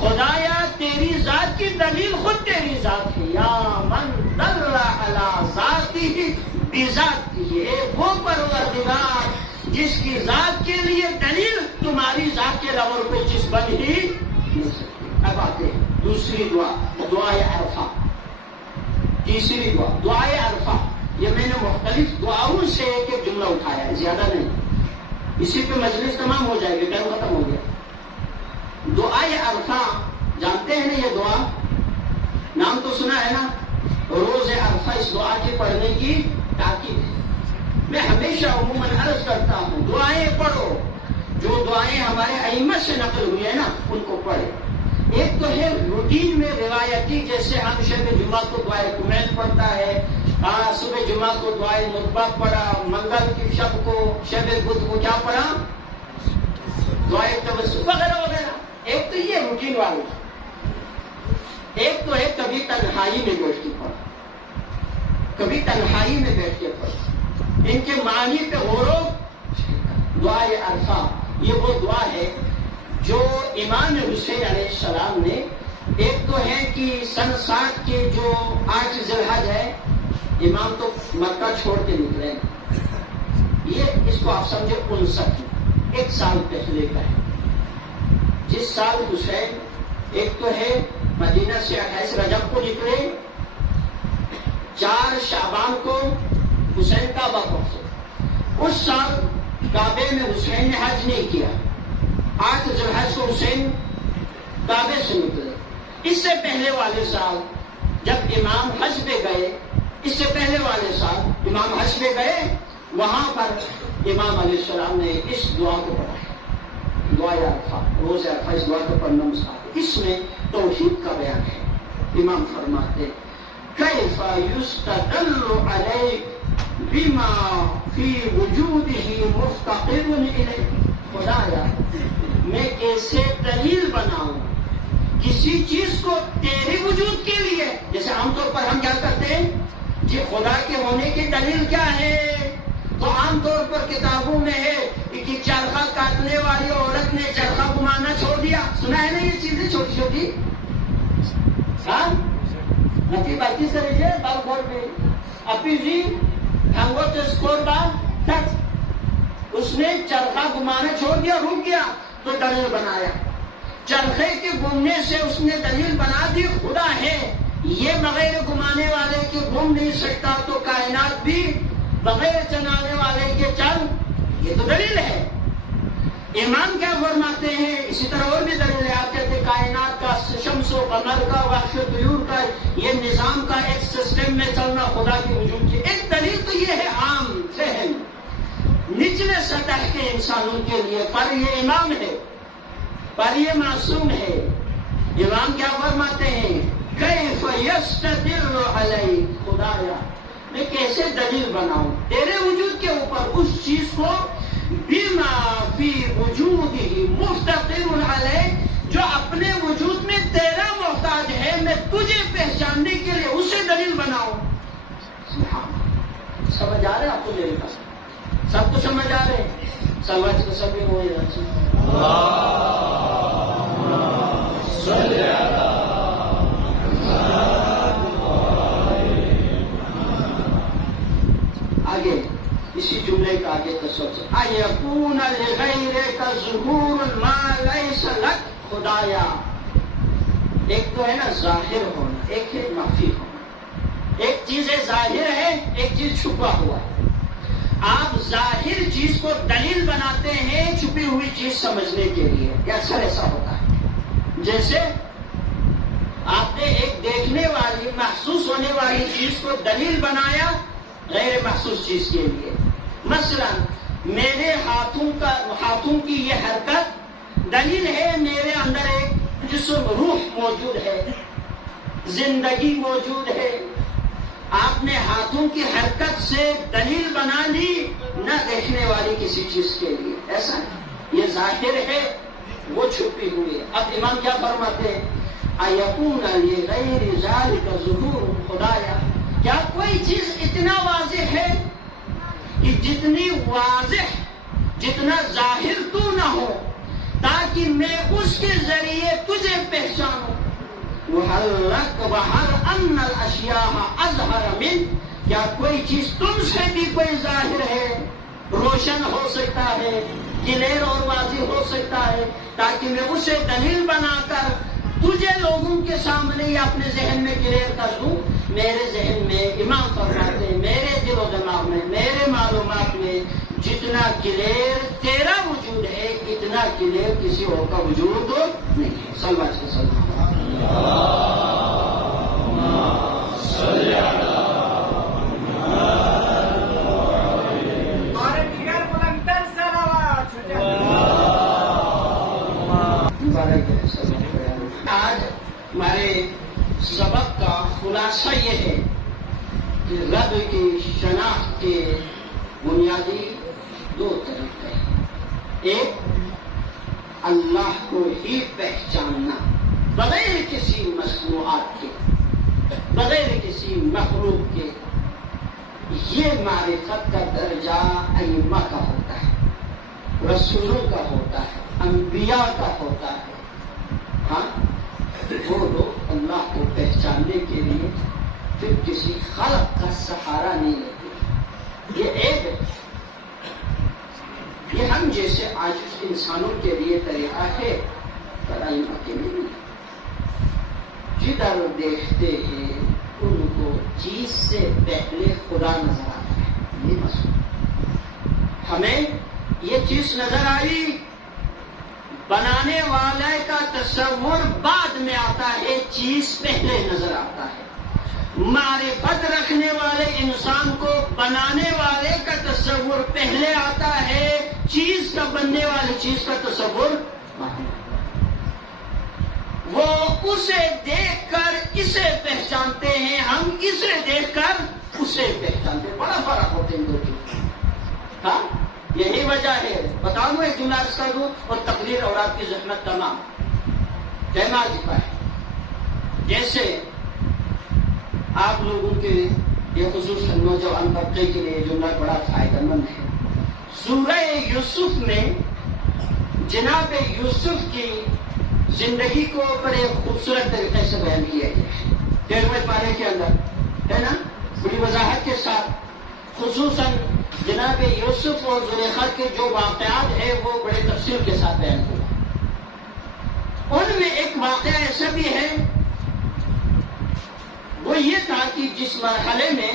خدایا تیری ذات کی دلیل خود تیری ذات ہے، یا من دل علی ذاتہ بذاتہ، وہ پروردگار جس کی ذات کے لیے دلیل تمہاری ذات کے علاوہ کوئی چیز بن ہی نہیں سکتی۔ اب آتے ہیں دوسری دعا، دعائے عرفہ۔ تیسری دعا دعائے عرفہ، یہ میں نے مختلف دعاؤں سے ایک ایک جملہ اٹھایا ہے، زیادہ نہیں، اسی پہ مجلس تمام ہو جائے گی، ٹائم ختم ہو گیا۔ دعائے عرفہ جانتے ہیں نا، یہ دعا نام تو سنا ہے نا، روز عرفہ اس دعا کے پڑھنے کی تاکید ہے۔ میں ہمیشہ عموماً عرض کرتا ہوں دعائیں پڑھو، جو دعائیں ہمارے ائمہ سے نقل ہوئی ہیں نا ان کو پڑھے۔ ایک تو ہے روٹین میں روایتی، جیسے ہم شب جمعہ کو دعائے کمیل پڑھتا ہے، صبح جمعہ کو دعائے نطبہ پڑھا، منگل کی شب کو شب بدھ کو کیا پڑھا، دعائے توسل وغیرہ وغیرہ۔ ایک تو یہ روٹین والی، ایک تو ہے کبھی تنہائی میں بیٹھ کے پڑھا، کبھی تنہائی میں بیٹھ کے پڑھا، ان کے معنی پہ غورو۔ دعائے عرفہ یہ وہ دعا ہے جو امام حسین علیہ السلام نے، ایک تو ہے کہ سن 60 کے جو 8 ذی الحج ہے، امام تو مکہ چھوڑ کے نکلے، یہ اس کو آپ سمجھے 59، ایک سال پہلے کا ہے۔ جس سال حسین ایک تو ہے مدینہ سے 28 رجب کو نکلے، 4 شعبان کو حسین کعبہ پہنچے، اس سال کعبے میں حسین نے حج نہیں کیا، 8 ذی الحج کو حسین کعبے سے نکلے۔ اس سے پہلے والے سال جب امام حج پہ گئے، اس سے پہلے والے سال امام حج پہ گئے، وہاں پر امام علیہ السلام نے اس دعا کو پڑھا ہے، دعائے عرفہ، روز عرفہ اس دعا کو پڑھنا مستحب ہے۔ اس میں توحید کا بیان ہے۔ امام فرماتے کیف یستدل علیک بما فی وجودہ مفتقر الیک، خدایا میں کیسے دلیل بناؤں کسی چیز کو تیرے وجود کے لیے۔ جیسے عام طور پر ہم کیا کرتے ہیں کہ خدا کے ہونے کی دلیل کیا ہے، تو عام طور پر کتابوں میں ہے کہ چرخہ کاٹنے والی عورت نے چرخہ گھمانا چھوڑ دیا، سنا ہے نا یہ چیزیں چھوٹی چھوٹی، ہاں نتی باقی سر بال گھر میں اپی جی ہنگو تو اسکور بال، اس نے چرخہ گھمانا چھوڑ دیا، رک گیا تو دلیل بنایا، چرخے کے گھومنے سے اس نے دلیل بنا دی خدا ہے، یہ بغیر گھمانے والے کے گھوم نہیں سکتا، تو کائنات بھی بغیر چلانے والے کے چل، یہ تو دلیل ہے۔ امام کیا فرماتے ہیں؟ اسی طرح اور بھی دلیل ہے، آپ کہتے ہیں کائنات کا، شمس و قمر کا، وحش و طیور کا، یہ نظام کا ایک سسٹم میں چلنا خدا کے وجود کی ایک دلیل تو یہ ہے عام فہم نچلے سطح کے انسانوں کے لیے، پر یہ امام ہے، پر یہ معصوم ہے۔ امام کیا فرماتے ہیں؟ کیف یستدل علیک، خدایا میں کیسے دلیل بناؤں تیرے وجود کے اوپر اس چیز کو، بما فی وجودہ مفتقر علیک، جو اپنے وجود میں تیرا محتاج ہے، میں تجھے پہچاننے کے لیے اسے دلیل بناؤں۔ سمجھ آ رہے آپ کو میرے پاس؟ سب کو سمجھ آ رہے ہیں؟ سمجھ کو سبھی ہو آگے اسی جملے کا آگے تصور ایکون لغیرک ظہور ما لیس لک، خدایا ایک تو ہے نا ظاہر ہونا، ایک ہے مخفی ہونا۔ ایک چیز ہے ظاہر ہے، ایک چیز چھپا ہوا ہے۔ آپ ظاہر چیز کو دلیل بناتے ہیں چھپی ہوئی چیز سمجھنے کے لیے، یہ اکثر ایسا ہوتا ہے۔ جیسے آپ نے ایک دیکھنے والی، محسوس ہونے والی چیز کو دلیل بنایا غیر محسوس چیز کے لیے۔ مثلا میرے ہاتھوں کی یہ حرکت دلیل ہے میرے اندر ایک جسم، روح موجود ہے، زندگی موجود ہے۔ آپ نے ہاتھوں کی حرکت سے دلیل بنا لی نہ دیکھنے والی کسی چیز کے لیے، ایسا یہ ظاہر ہے، وہ چھپی ہوئی ہے۔ اب امام کیا فرماتے ہیں؟ ایکون لغیر ذلک ظہور، خدایا کیا کوئی چیز اتنا واضح ہے کہ جتنی واضح، جتنا ظاہر تو نہ ہو تاکہ میں اس کے ذریعے تجھے پہچانوں؟ وَهَلْ لَكَ وَهَلْ أَنَّ الْأَشْيَاءَ أَظْهَرَ مِنْ، کیا کوئی چیز تم سے بھی کوئی ظاہر ہے، روشن ہو سکتا ہے، کلیئر اور واضح ہو سکتا ہے، تاکہ میں اسے دلیل بنا کر تجھے لوگوں کے سامنے یا اپنے ذہن میں کلیئر کر دوں؟ میرے ذہن میں، امام فرماتے ہیں، میرے دل و دماغ میں، میرے معلومات میں جتنا کلیئر تیرا وجود ہے اتنا کلیئر کسی اور کا وجود نہیں ہے۔ صلوات کے سلام۔ آج ہمارے سبق کا خلاصہ یہ ہے کہ رب کی شناخت کے بنیادی دو طریقے ہیں۔ ایک اللہ کو ہی پہچاننا بغیر کسی مصنوعات کے، بغیر کسی مخلوق کے، یہ معرفت کا درجہ ائمہ کا ہوتا ہے، رسولوں کا ہوتا ہے، انبیاء کا ہوتا ہے۔ ہاں وہ لوگ اللہ کو پہچاننے کے لیے پھر کسی خلق کا سہارا نہیں لیتے۔ یہ عیب ہے، یہ ہم جیسے عاجز انسانوں کے لیے طریقہ ہے، پر ائمہ کے لیے نہیں۔ جدھر دیکھتے ہیں ان کو چیز سے پہلے خدا نظر آتا ہے، یہ مسئلہ۔ ہمیں یہ چیز نظر آئی، بنانے والے کا تصور بعد میں آتا ہے، چیز پہلے نظر آتا ہے۔ معرفت رکھنے والے انسان کو بنانے والے کا تصور پہلے آتا ہے، چیز کا، بننے والی چیز کا تصور بعد میں۔ وہ اسے دیکھ کر اسے پہچانتے ہیں، ہم اسے دیکھ کر اسے پہچانتے ہیں، بڑا فرق ہوتا ہے ان دو چیزوں۔ ہاں یہی وجہ ہے، بتا دوں ایک جملہ اس کا دوں اور تقریر اور آپ کی زحمت تمام کہنا چکا ہے۔ جیسے آپ لوگوں کے یہ خصوصاً نوجوان طبقے کے لیے جملہ بڑا فائدہ مند ہے۔ سورہ یوسف میں جناب یوسف کی زندگی کو بڑے خوبصورت طریقے سے بیان کیا گیا ہے 13ویں پارے کے اندر، ہے نا، بڑی وضاحت کے ساتھ۔ خصوصاً جناب یوسف اور زلیخا کے جو واقعات ہیں وہ بڑے تفصیل کے ساتھ بیان ہوا۔ ان میں ایک واقعہ ایسا بھی ہے، وہ یہ تھا کہ جس مرحلے میں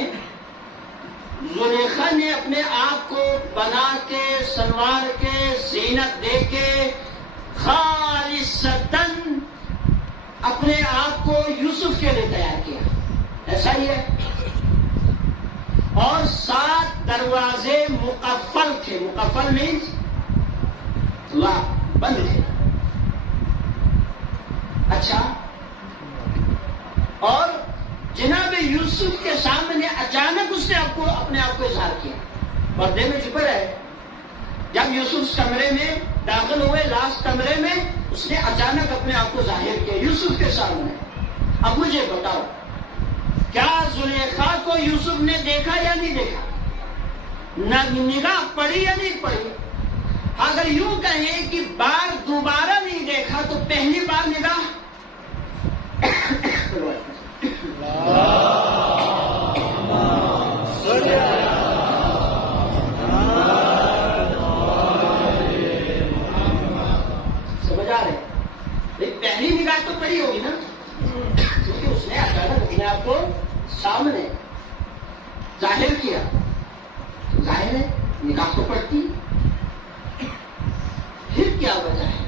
زلیخا نے اپنے آپ کو بنا کے سنوار کے زینت دے کے خالصتاً اپنے آپ کو یوسف کے لیے تیار کیا، ایسا ہی ہے. اور 7 دروازے مقفل تھے، مقفل مینس لاک، بند تھے. اچھا، اور جناب یوسف کے سامنے اچانک اس نے اپنے آپ کو اظہار کیا، پردے میں چھپے رہے. جب یوسف اس کمرے میں داخل ہوئے، لاسٹ کمرے میں، اس نے اچانک اپنے آپ کو ظاہر کیا یوسف کے سامنے. اب مجھے بتاؤ، کیا زلیخا کو یوسف نے دیکھا یا نہیں دیکھا؟ نگاہ پڑی یا نہیں پڑی؟ اگر یوں کہیں کہ بار دوبارہ نہیں دیکھا تو پہلی بار نگاہ سمجھ آ رہے؟ پہلی نگاہ تو پڑی ہوگی نا، کیونکہ اس نے اچانک اپنے آپ کو سامنے ظاہر کیا. ظاہر ہے نگاہ تو پڑتی. پھر کیا وجہ ہے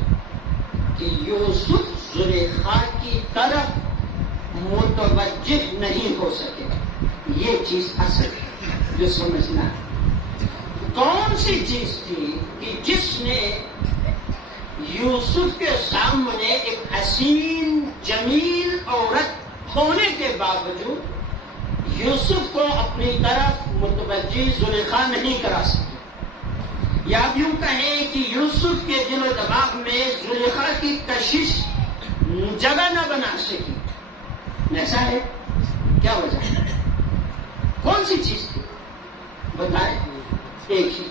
کہ یوسف زلیخا کی طرف متوجہ نہیں ہو سکے؟ یہ چیز اصل ہے جو سمجھنا ہے. کون سی چیز تھی کہ جس نے یوسف کے سامنے ایک حسین جمیل عورت ہونے کے باوجود یوسف کو اپنی طرف متوجہ زلیخا نہیں کرا سکی؟ یا یوں کہیں کہ یوسف کے دل و دماغ میں زلیخا کی کشش جگہ نہ بنا سکی؟ ایسا ہے؟ کیا وجہ ہے؟ کون سی چیز تھی؟ بتائیں. ایک ہی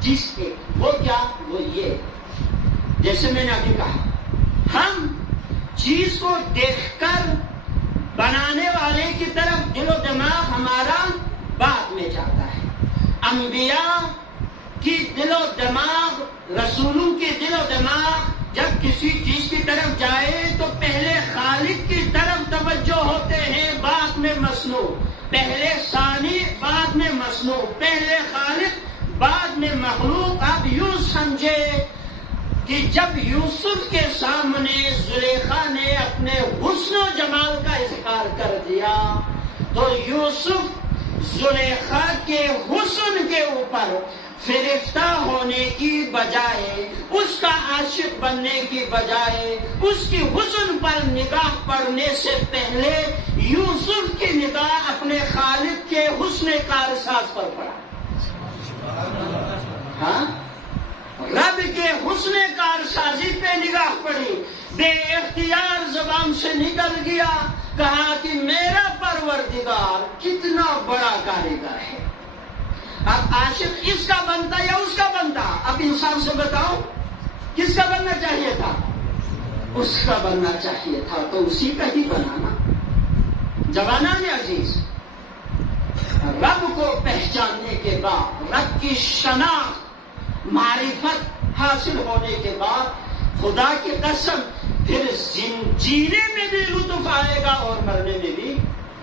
چیز، وہ کیا؟ وہ یہ، جیسے میں نے ابھی کہا، ہم چیز کو دیکھ کر بنانے والے کی طرف دل و دماغ ہمارا بعد میں جاتا ہے. انبیاء کی دل و دماغ، رسولوں کی دل و دماغ جب کسی چیز کی طرف جائے تو پہلے خالق کی طرف توجہ ہوتے ہیں، بعد میں مصنوع. پہلے ثانی، بعد میں مصنوع. پہلے خالق، بعد میں مخلوق. آپ یوں سمجھے کہ جب یوسف کے سامنے زلیخا نے اپنے حسن و جمال کا اظہار کر دیا تو یوسف زلیخا کے حسن کے اوپر فرفتہ ہونے کی بجائے، اس کا عاشق بننے کی بجائے، اس کی حسن پر نگاہ پڑنے سے پہلے یوسف کی نگاہ اپنے خالق کے حسن کارساز پر پڑا. ہاں، رب کے حسن کارسازی پہ نگاہ پڑی. بے اختیار زبان سے نکل گیا، کہا کہ میرا پروردگار کتنا بڑا کاریگر ہے. اب عاشق اس کا بنتا یا اس کا بنتا؟ اب انسان سے بتاؤ، کس کا بننا چاہیے تھا؟ اس کا بننا چاہیے تھا، تو اسی کا ہی بنانا. جوانان عزیز، رب کو پہچاننے کے بعد، رب کی شناخت، معرفت حاصل ہونے کے بعد، خدا کی قسم پھر جینے میں بھی لطف آئے گا اور مرنے میں بھی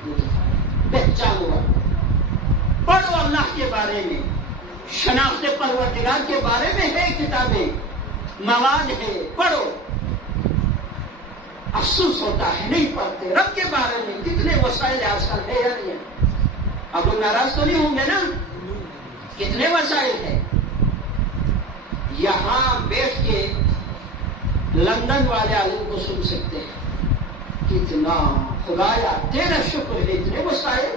لطف. پہچانو رب، پڑھو اللہ کے بارے میں، شناخت پروردگار کے بارے میں ہے کتابیں، مواد ہے، پڑھو. افسوس ہوتا ہے نہیں پڑھتے. رب کے بارے میں کتنے وسائل آج کل ہے یا نہیں ہے؟ اب وہ ناراض تو نہیں ہوں گے نا؟ کتنے وسائل ہیں. یہاں بیٹھ کے لندن والے عالم کو سن سکتے ہیں. کتنا خدایا تیرا شکر ہے، اتنے وسائل.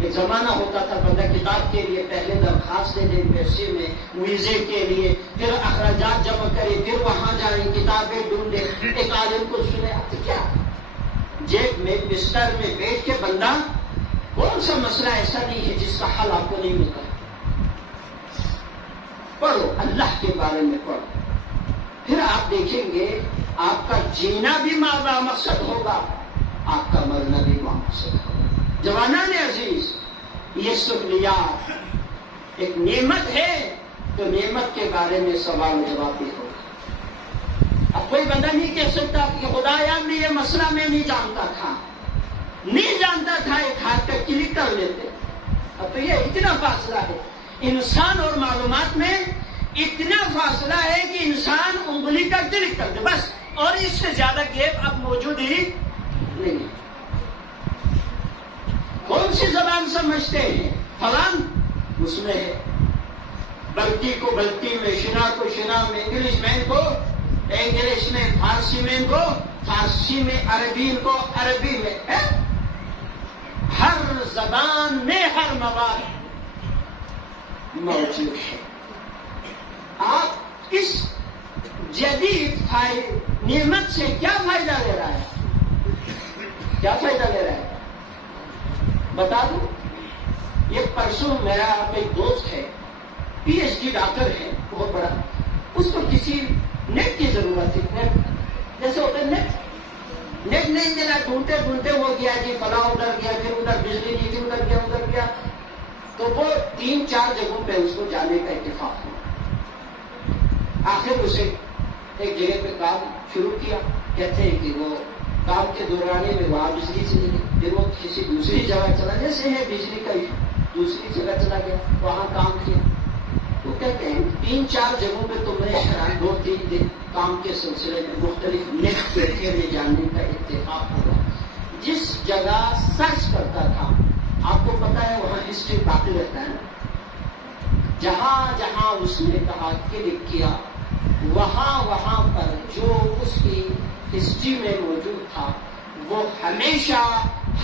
ایک زمانہ ہوتا تھا بندہ کتاب کے لیے پہلے درخواست دے دے پیسے میں، ویزے کے لیے، پھر اخراجات جمع کرے، پھر وہاں جائے، کتابیں ڈھونڈے، ایک عالم کو سنے. اب کیا جیب میں بستر میں بیٹھ کے بندہ، کون سا مسئلہ ایسا نہیں ہے جس کا حل آپ کو نہیں ملتا؟ پڑھو، اللہ کے بارے میں پڑھو، پھر آپ دیکھیں گے آپ کا جینا بھی مقصد ہوگا، آپ کا مرنا بھی مقصد ہوگا. جوانان عزیز، یہ سہولیات ایک نعمت ہے تو نعمت کے بارے میں سوال و جواب بھی ہوگا. اب کوئی بندہ نہیں کہہ سکتا کہ خدایا میں یہ مسئلہ میں نہیں جانتا تھا، ایک ہاتھ پہ کلک کر لیتے. اب تو یہ اتنا فاصلہ ہے انسان اور معلومات میں، اتنا فاصلہ ہے کہ انسان انگلی کا کلک کر دے بس، اور اس سے زیادہ گیپ اب موجود ہی نہیں۔ کون سی زبان سمجھتے ہیں؟ فلان اس میں ہے، بلتی کو بلتی میں، شنا کو شنا میں، انگلش مین کو انگلش میں، فارسی مین کو فارسی میں، عربی کو عربی میں ہے۔ ہر زبان میں ہر مواد موجود ہے۔ آپ اس جدید نعمت سے کیا فائدہ لے رہا ہے؟ کیا فائدہ لے رہا ہے بتا دوں؟ یہ پرسوں میرا ایک دوست ہے، پی ایچ ڈی ڈاکٹر ہے بہت بڑا، اس کو کسی نیٹ کی ضرورت تھی، نیٹ جیسے ہوتا ہے نیٹ نہیں ملا، ڈھونڈتے ڈھونڈتے وہ گیا جی فلاں ادھر گیا، پھر ادھر بجلی نہیں تھی، ادھر گیا تو وہ 3-4 جگہوں پہ اس کو جانے کا اتفاق ہوا۔ آخر اسے ایک جگہ پہ کام شروع کیا، کہتے ہیں کہ وہ کام کے دورانی میں وہاں بجلی چلی گئی، پھر وہ کسی دوسری جگہ چلا، جیسے ہے بجلی کا ایشو، دوسری جگہ چلا گیا، وہاں کام کیا۔ وہ کہتے ہیں 3-4 جگہوں پہ تو میں 2-3 دن کام کے سلسلے میں مختلف نیٹ کے میں جاننے کا اتفاق ہوا۔ جس جگہ سرچ کرتا تھا، آپ کو پتا ہے وہاں ہسٹری باقی رہتا ہے نا، جہاں جہاں اس نے کہا کلک کیا، وہاں پر جو اس کی ہسٹری میں موجود تھا وہ ہمیشہ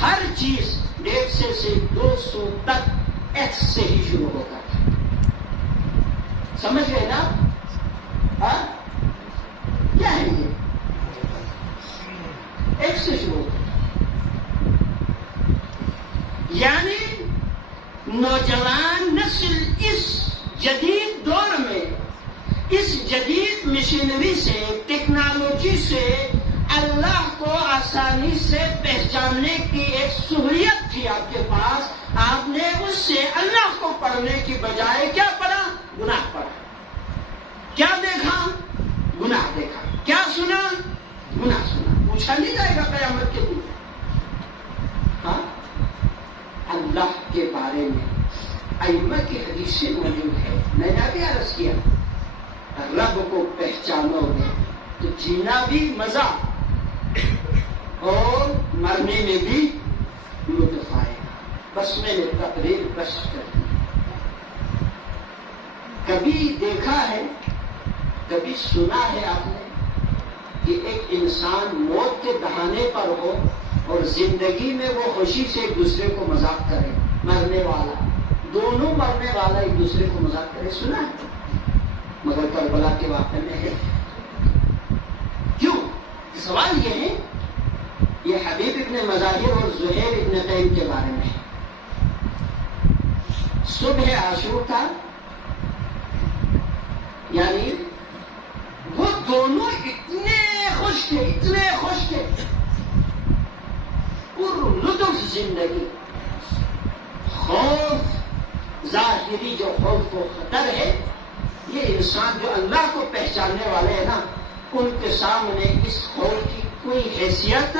ہر چیز 150 سے 200 تک ایکس سے ہی شروع ہوتا تھا۔ سمجھ گئے نا؟ ہاں کیا ہے یہ؟ ایکس سے شروع ہوتا تھا۔ یعنی نوجوان نسل اس جدید دور میں، اس جدید مشینری سے، ٹیکنالوجی سے اللہ کو آسانی سے پہچاننے کی ایک سہولیت تھی آپ کے پاس، آپ نے اس سے اللہ کو پڑھنے کی بجائے کیا پڑھا؟ گناہ پڑھا۔ کیا دیکھا؟ گناہ دیکھا۔ کیا سنا؟ گناہ سنا۔ پوچھا نہیں جائے گا قیامت کے دن؟ ہاں، اللہ کے بارے میں ائمہ کی حدیثیں موجود ہے، میں نے ابھی عرض کیا، رب کو پہچانو گے تو جینا بھی مزہ اور مرنے میں بھی لطف آئے گا۔ بس میں نے تقریر بس کر دی۔ کبھی دیکھا ہے، کبھی سنا ہے آپ نے کہ ایک انسان موت کے دہانے پر ہو اور زندگی میں وہ خوشی سے ایک دوسرے کو مذاق کرے؟ مرنے والا، دونوں مرنے والا ایک دوسرے کو مذاق کرے، سنا ہے؟ مگر کربلا کے واقعے میں ہے۔ کیوں؟ سوال یہ ہے، یہ حبیب ابن مظاہر اور زہیر ابن قیم کے بارے میں ہے۔ صبح عاشور تھا، یعنی وہ دونوں اتنے خوش تھے، پر لطف زندگی، خوف ظاہری جو خوف و خطر ہے، یہ انسان جو اللہ کو پہچاننے والے ہیں نا، ان کے سامنے اس خوف کی کوئی حیثیت،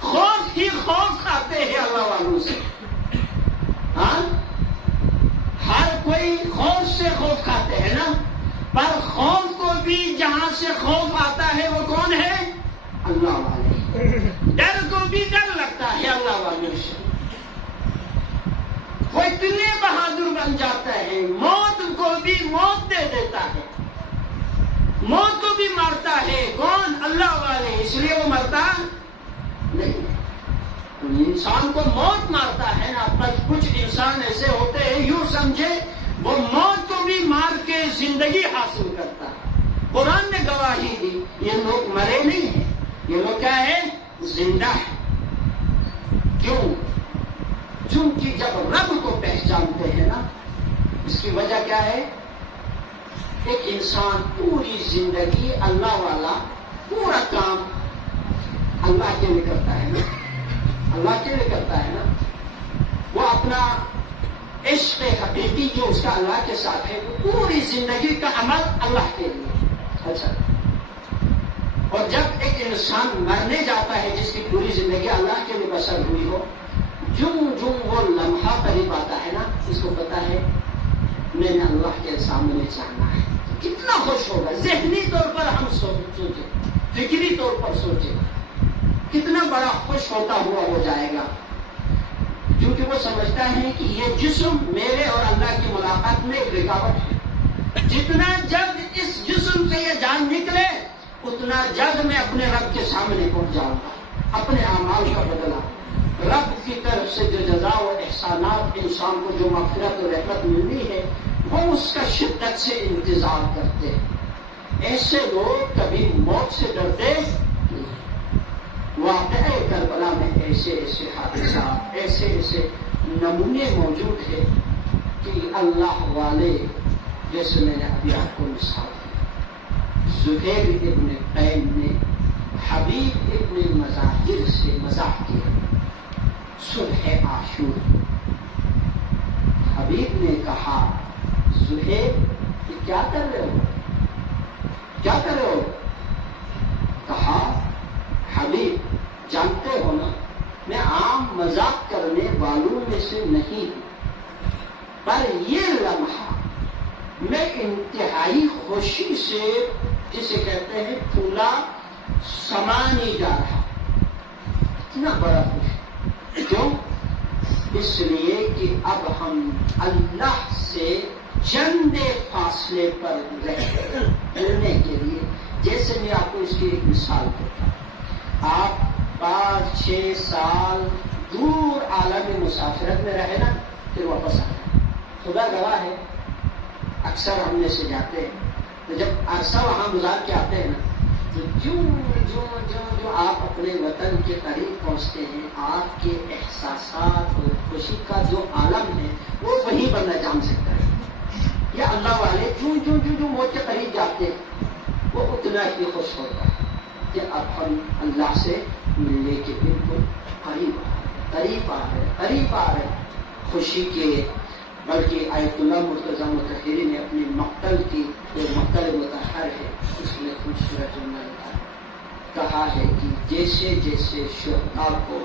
خوف ہی خوف کھاتے ہیں اللہ والوں سے۔ ہاں، ہر کوئی خوف سے خوف کھاتے ہیں نا، پر خوف کو بھی جہاں سے خوف آتا ہے وہ کون ہے؟ اللہ والے۔ ڈر کو بھی ڈر لگتا ہے اللہ والوں سے۔ وہ اتنے بہادر بن جاتا ہے، موت کو بھی موت دے دیتا ہے، موت کو بھی مارتا ہے۔ کون؟ اللہ والے۔ اس لیے وہ مرتا نہیں، انسان کو موت مارتا ہے نا۔ پر کچھ انسان ایسے ہوتے ہیں، یوں سمجھے وہ موت کو بھی مار کے زندگی حاصل کرتا ہے۔ قرآن نے گواہی دی، یہ لوگ مرے نہیں ہیں، یہ لوگ کیا ہے؟ زندہ ہے۔ کیوں؟ چونکہ جب رب کو پہچانتے ہیں نا، اس کی وجہ کیا ہے؟ ایک انسان پوری زندگی اللہ والا، پورا کام اللہ کے لیے کرتا ہے نا، اللہ کے لیے کرتا ہے نا۔ وہ اپنا عشق حقیقی جو اس کا اللہ کے ساتھ ہے، پوری زندگی کا عمل اللہ کے لیے۔ اچھا، اور جب ایک انسان مرنے جاتا ہے جس کی پوری زندگی اللہ کے لیے بسر ہوئی ہو، جوں وہ لمحہ اللہ قریب آتا ہے نا، اس کو پتا ہے میں نے اللہ کے سامنے جانا ہے، کتنا خوش ہوگا. ذہنی طور پر ہم سوچیں، فکری طور پر سوچیں، کتنا بڑا خوش ہوتا ہوا ہو جائے گا. کیونکہ وہ سمجھتا ہے کہ یہ جسم میرے اور اللہ کی ملاقات میں ایک رکاوٹ ہے. جتنا جلد اس جسم سے یہ جان نکلے اتنا جلد میں اپنے رب کے سامنے پہنچ جاؤں گا. اپنے اعمال کا بدلہ، رب کی طرف سے جو جزا و احسانات انسان کو جو مغفرت و رحمت ملنی ہے وہ اس کا شدت سے انتظار کرتے ہیں. ایسے لوگ کبھی موت سے ڈرتے نہیں. واقعہ کربلا میں ایسے ایسے حادثات، ایسے ایسے نمونے موجود ہیں کہ اللہ والے، جیسے میں نے ابھی آپ کو مثال دی، زہیر ابن قیم نے حبیب ابن مظاہر سے مزاح کیا. صبح عاشور حبیب نے کہا زہیر یہ کیا کر رہے ہو، کیا کر رہے ہو؟ کہا حبیب جانتے ہو نا میں عام مذاق کرنے والوں میں سے نہیں ہوں، پر یہ لمحہ میں انتہائی خوشی سے، جسے کہتے ہیں پھولا سمانے جا رہا. اتنا بڑا خوش کیوں؟ اس لیے کہ اب ہم اللہ سے چند فاصلے پر رہنے کے لیے، جیسے میں آپ کو اس کی ایک مثال دیتا ہوں. آپ 5-6 سال دور عالم مسافرت میں رہے نا، پھر واپس آئے. خدا گواہ ہے اکثر ہم میں سے جاتے ہیں تو جب عرصہ وہاں گزار کے آتے ہیں نا تو جو آپ اپنے وطن کے قریب پہنچتے ہیں آپ کے احساسات اور خوشی کا جو عالم ہے وہ وہیں بندہ جان سکتا ہے. یا اللہ والے جو موت کے قریب جاتے ہیں وہ اتنا ہی خوش ہوتا ہے کہ اب ہم اللہ سے ملنے کے بالکل قریب آ رہے خوشی کے. بلکہ آیت اللہ مرتضیٰ مطہری نے اپنی مقتل کی جو مقتل مطہر ہے اس میں خوبصورت جملہ کہا ہے کہ جیسے جیسے شہداء کو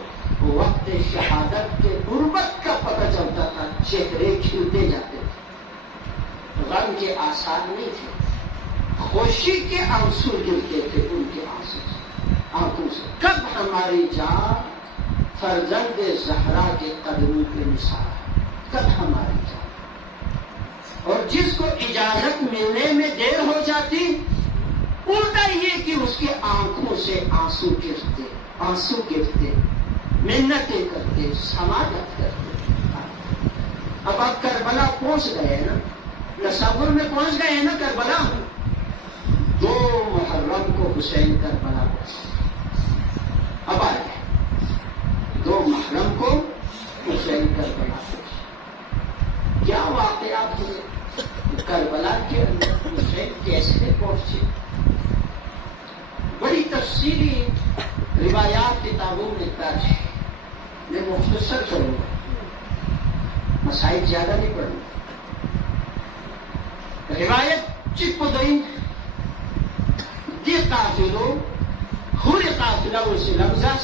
وقت شہادت کے غربت کا پتہ چلتا تھا چہرے کھلتے جاتے تھے. غم کے آثار نہیں تھے، خوشی کے آنسو گرتے تھے ان کے آنکھوں سے. کب ہماری جان فرزند زہرا کے قدموں کے مثال ہے، کب ہماری جان. اور جس کو اجازت ملنے میں دیر ہو جاتی الٹا یہ کہ اس کی آنکھوں سے آنسو گرتے منتیں کرتے سماجت کرتے. اب آپ کربلا پہنچ گئے نا، تصور میں پہنچ گئے نا کربلا. 2 محرم کو حسین کربلا اب آ گئے. 2 محرم کو حسین کربلا. کیا واقعات ہوئے کربلا کے اندر، حسین کیسے پہنچے؟ بڑی تفصیلی روایات کتابوں میں درج ہے. میں مختصر کروں گا، مسائل زیادہ نہیں پڑھوں گا. روایت چپدین دی قافلو خوری قافلہ اسی لمزس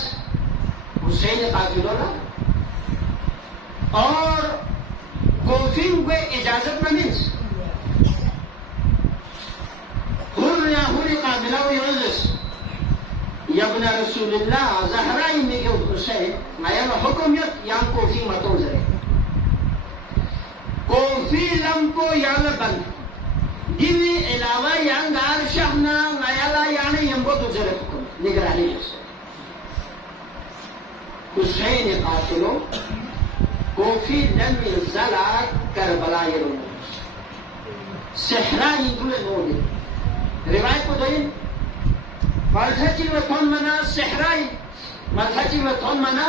حسین قافلولا اور کوفین کو اجازت نہ ملس خوری قافلہ یوزس یبن رسول اللہ زہرائی میں جو حسین نیا حکمیت یا کوفی متو زرے کوفی لم کو یا بند دیوی علاوہ یانگار شہنا نیالا یعنی یمبو دوزرے حکم نگرانی جیسے حسین قاتلو کوفی لم زلا کربلا یرون صحرائی دول نولی. روایت کو دائیں مذہچی و تون منا صحرائی مذہچی و تون منا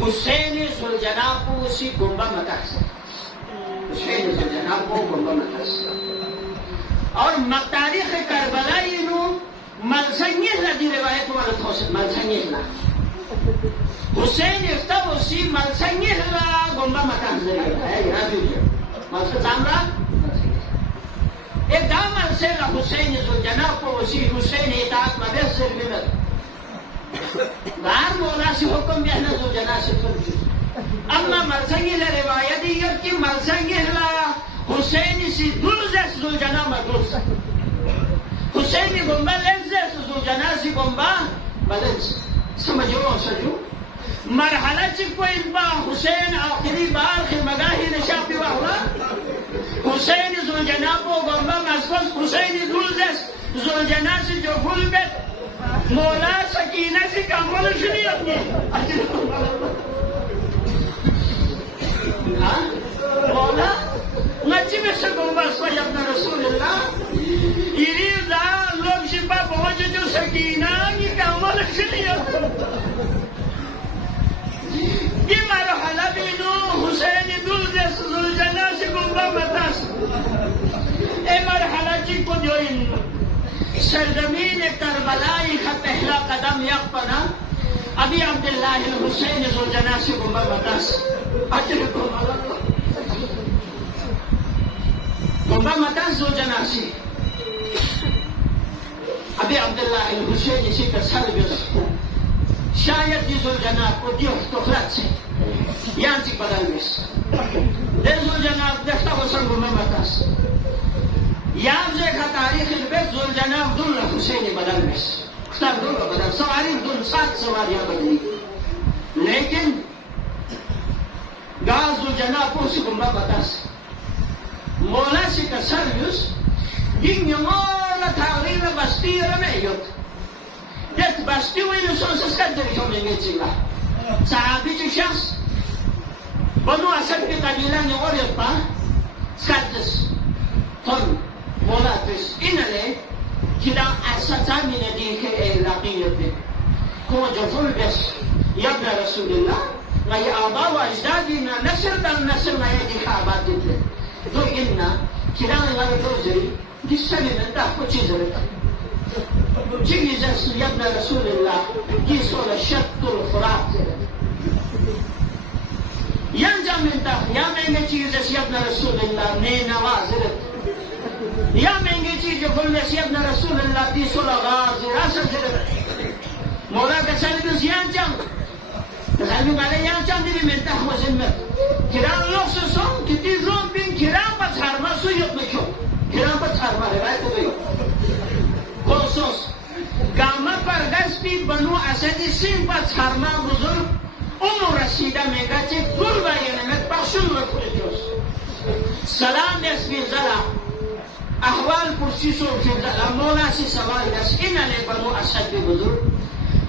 حسین ذوالجناب کو اسی گنبہ متحسن حسین ذوالجناب کو گنبہ متحسن. اور تاریخ کربلا یہ ملسنگی لدی روایت والد حسین ملسنگی لدی حسین افتب اسی ملسنگی لدی گنبہ متحسن ہے. یہاں دیجئے ملسنگ سامرا ایک دام ملسنگ حسین ذوالجناب کو اسی حسین اطاعت مدر سر ملد بار مولا سے حکم بہنا ذوالجناب سے فرجو اما مرسنگی لروایتی کی مرسنگی حسین سی دل زیس زلجنا مدرس حسین گمبا لنز زیس زلجنا سی گمبا بلنز سمجھو سجو مرحلہ چکوئی با حسین آخری بار خیمگاہی نشاپی واہلا حسین زلجنا کو گمبا مسکس حسین دل زیس زلجنا سی جو گل بیت مولا سکینہ سی کامل شنی اپنی مولا نچی میں سے گمبا سوئی اپنا رسول اللہ یری دا لوگ شپا پہنچ جو سکینہ کی کامل شنی یہ مرحلہ بینو حسین دل جس زلجنا سی گمبا متاس اے مرحلہ چی کو جو ان سرزمین کربلائی کا پہلا قدم یقپنا ابی عبداللہ الحسین زلجنا سی گمبا متاس اجر کو گمبا متاس زلجنا سی ابی عبداللہ الحسین اسی کا سر بیس شاید یہ زلجنا کو دیو تخلت سے یہاں سی بدل بیس دے زلجنا دفتا وسن گمبا متاس یاب سے کا تاریخ البیت زلجناب دل حسین بدل بیس اختار دل بدل سواری دل 7 سواریاں بدلی لیکن گاز زلجناب کو سی گمبا متاس مولا سی کا سر بیس دین مولا تاغیر بستی رمیت دیت بستی ہوئی نسوس اسکت دری کمینگی چلا صحابی چی شخص بنو اسد کی قبیلہ نے اوریت پا اسکتس تن مولا تس انہلے کدا اسد من دیکھ لاقیت دے کو جو فل بس یبن رسول اللہ غی آبا و اجدادینا نسل دل نسل غیر دیکھ آباد دیتے دو انہا کدا غیر دوزری جس سبی من دا کو چیز رہتا چیزی زرس یبن رسول اللہ جس سول شد الفرات ینجا من دا یا مینگے چیز زرس یبن رسول اللہ نینواز رہتا یا مہنگی چیز جو کل نسی ابن رسول اللہ دی سولہ غازی راسل جلد مولا کا سلبیس یان چند سلبی مالا یان چند دی منتح و زمت کران لوگ سسون کتی روم بین کران پا تھارما سویت مکیو کران پا تھارما روایت ہو گئی کوسوس گاما پر گز پی بنو اسدی سین پا تھارما بزرگ امو رسیدہ مہنگا چک گل بائی نمت پخشن رکھولیتوس سلام دس بی زلا احوال پرسی سو مولا سی سوال دس انہلے بنو اسد بی بزرگ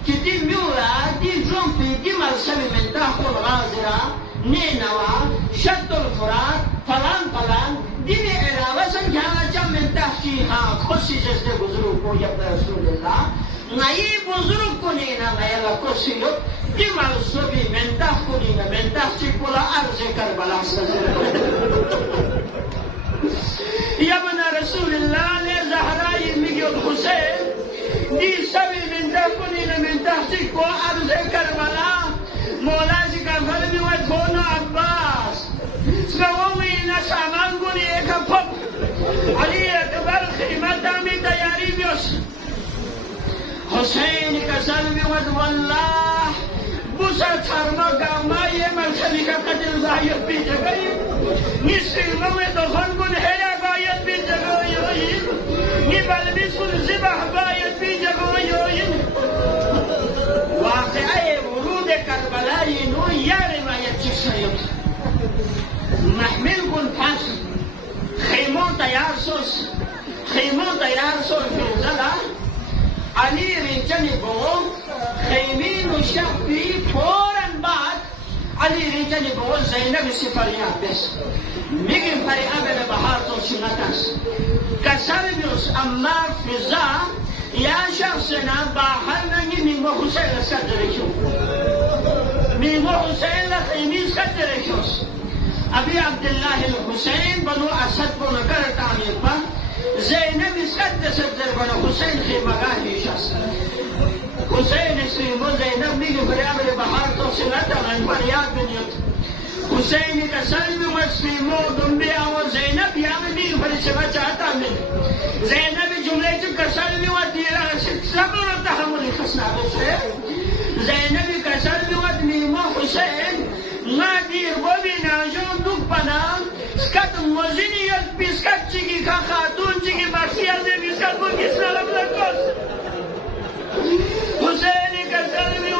کہ دی میورا دی جنپی دی مرسل من تحت الغازرہ نینوا شد الفرات فلان فلان دی میں علاوہ سنجھانا چا من تحتی ہاں خوشی جس دے بزرگ کو یبن رسول اللہ نئی بزرگ کو نینا غیلا خوشی لک دی مرسل من تحت کو نینا من تحتی کلا عرض کربلا سزر یبن رسول اللہ نے زہرائی میگیو حسین دی سبی من دفنین من تحتک کو عرض کربلا مولا سی کا فرمی و دھونا عباس سنووی نسامان گونی ایک پھپ علی اکبر خیمتا میں تیاری بیوس حسین کا سلمی و واللہ بسا تھرما گاما یہ مرسلی کا قتل ظاہر پی جگئی نسل موے دخن گن ہے بل بسل زبح باید بی جگویوین واقعی ورود کربلائی نو یا روایت چشنیت محمل کن پاس خیمون تیار سوس فیلزلا علی رنجن بو خیمین و شخبی فوراً بعد علی رنجن بو زینب سفریات بس میگن فریعب بحار تو سنتاس کسربیوس اما فضا یا شخصنا باحر نگی میمو حسین لسکت رکھو میمو حسین لخیمیز کت رکھوس ابی عبداللہ الحسین بنو اسد کو نگر تعمیر پا زینب اسکت صدر بنو حسین خیمگاہی شخص حسین اسلیمو زینب میگی فریعب بحار تو سنتا من فریاد بنیت حسین کا سلم مسلمو دنبیا و زینب یام بھی فلسفہ چاہتا میں زینب جملے کا سلم و تیرا صبر و تحمل خسنا سے زینب کا سلم و نیمو حسین نادیر ببینه جون دوک پناه سکت موزینی یاد بیسکت چیگی که خاتون چیگی بخشی از بیسکت بگی سلام لکوس حسینی که سلمی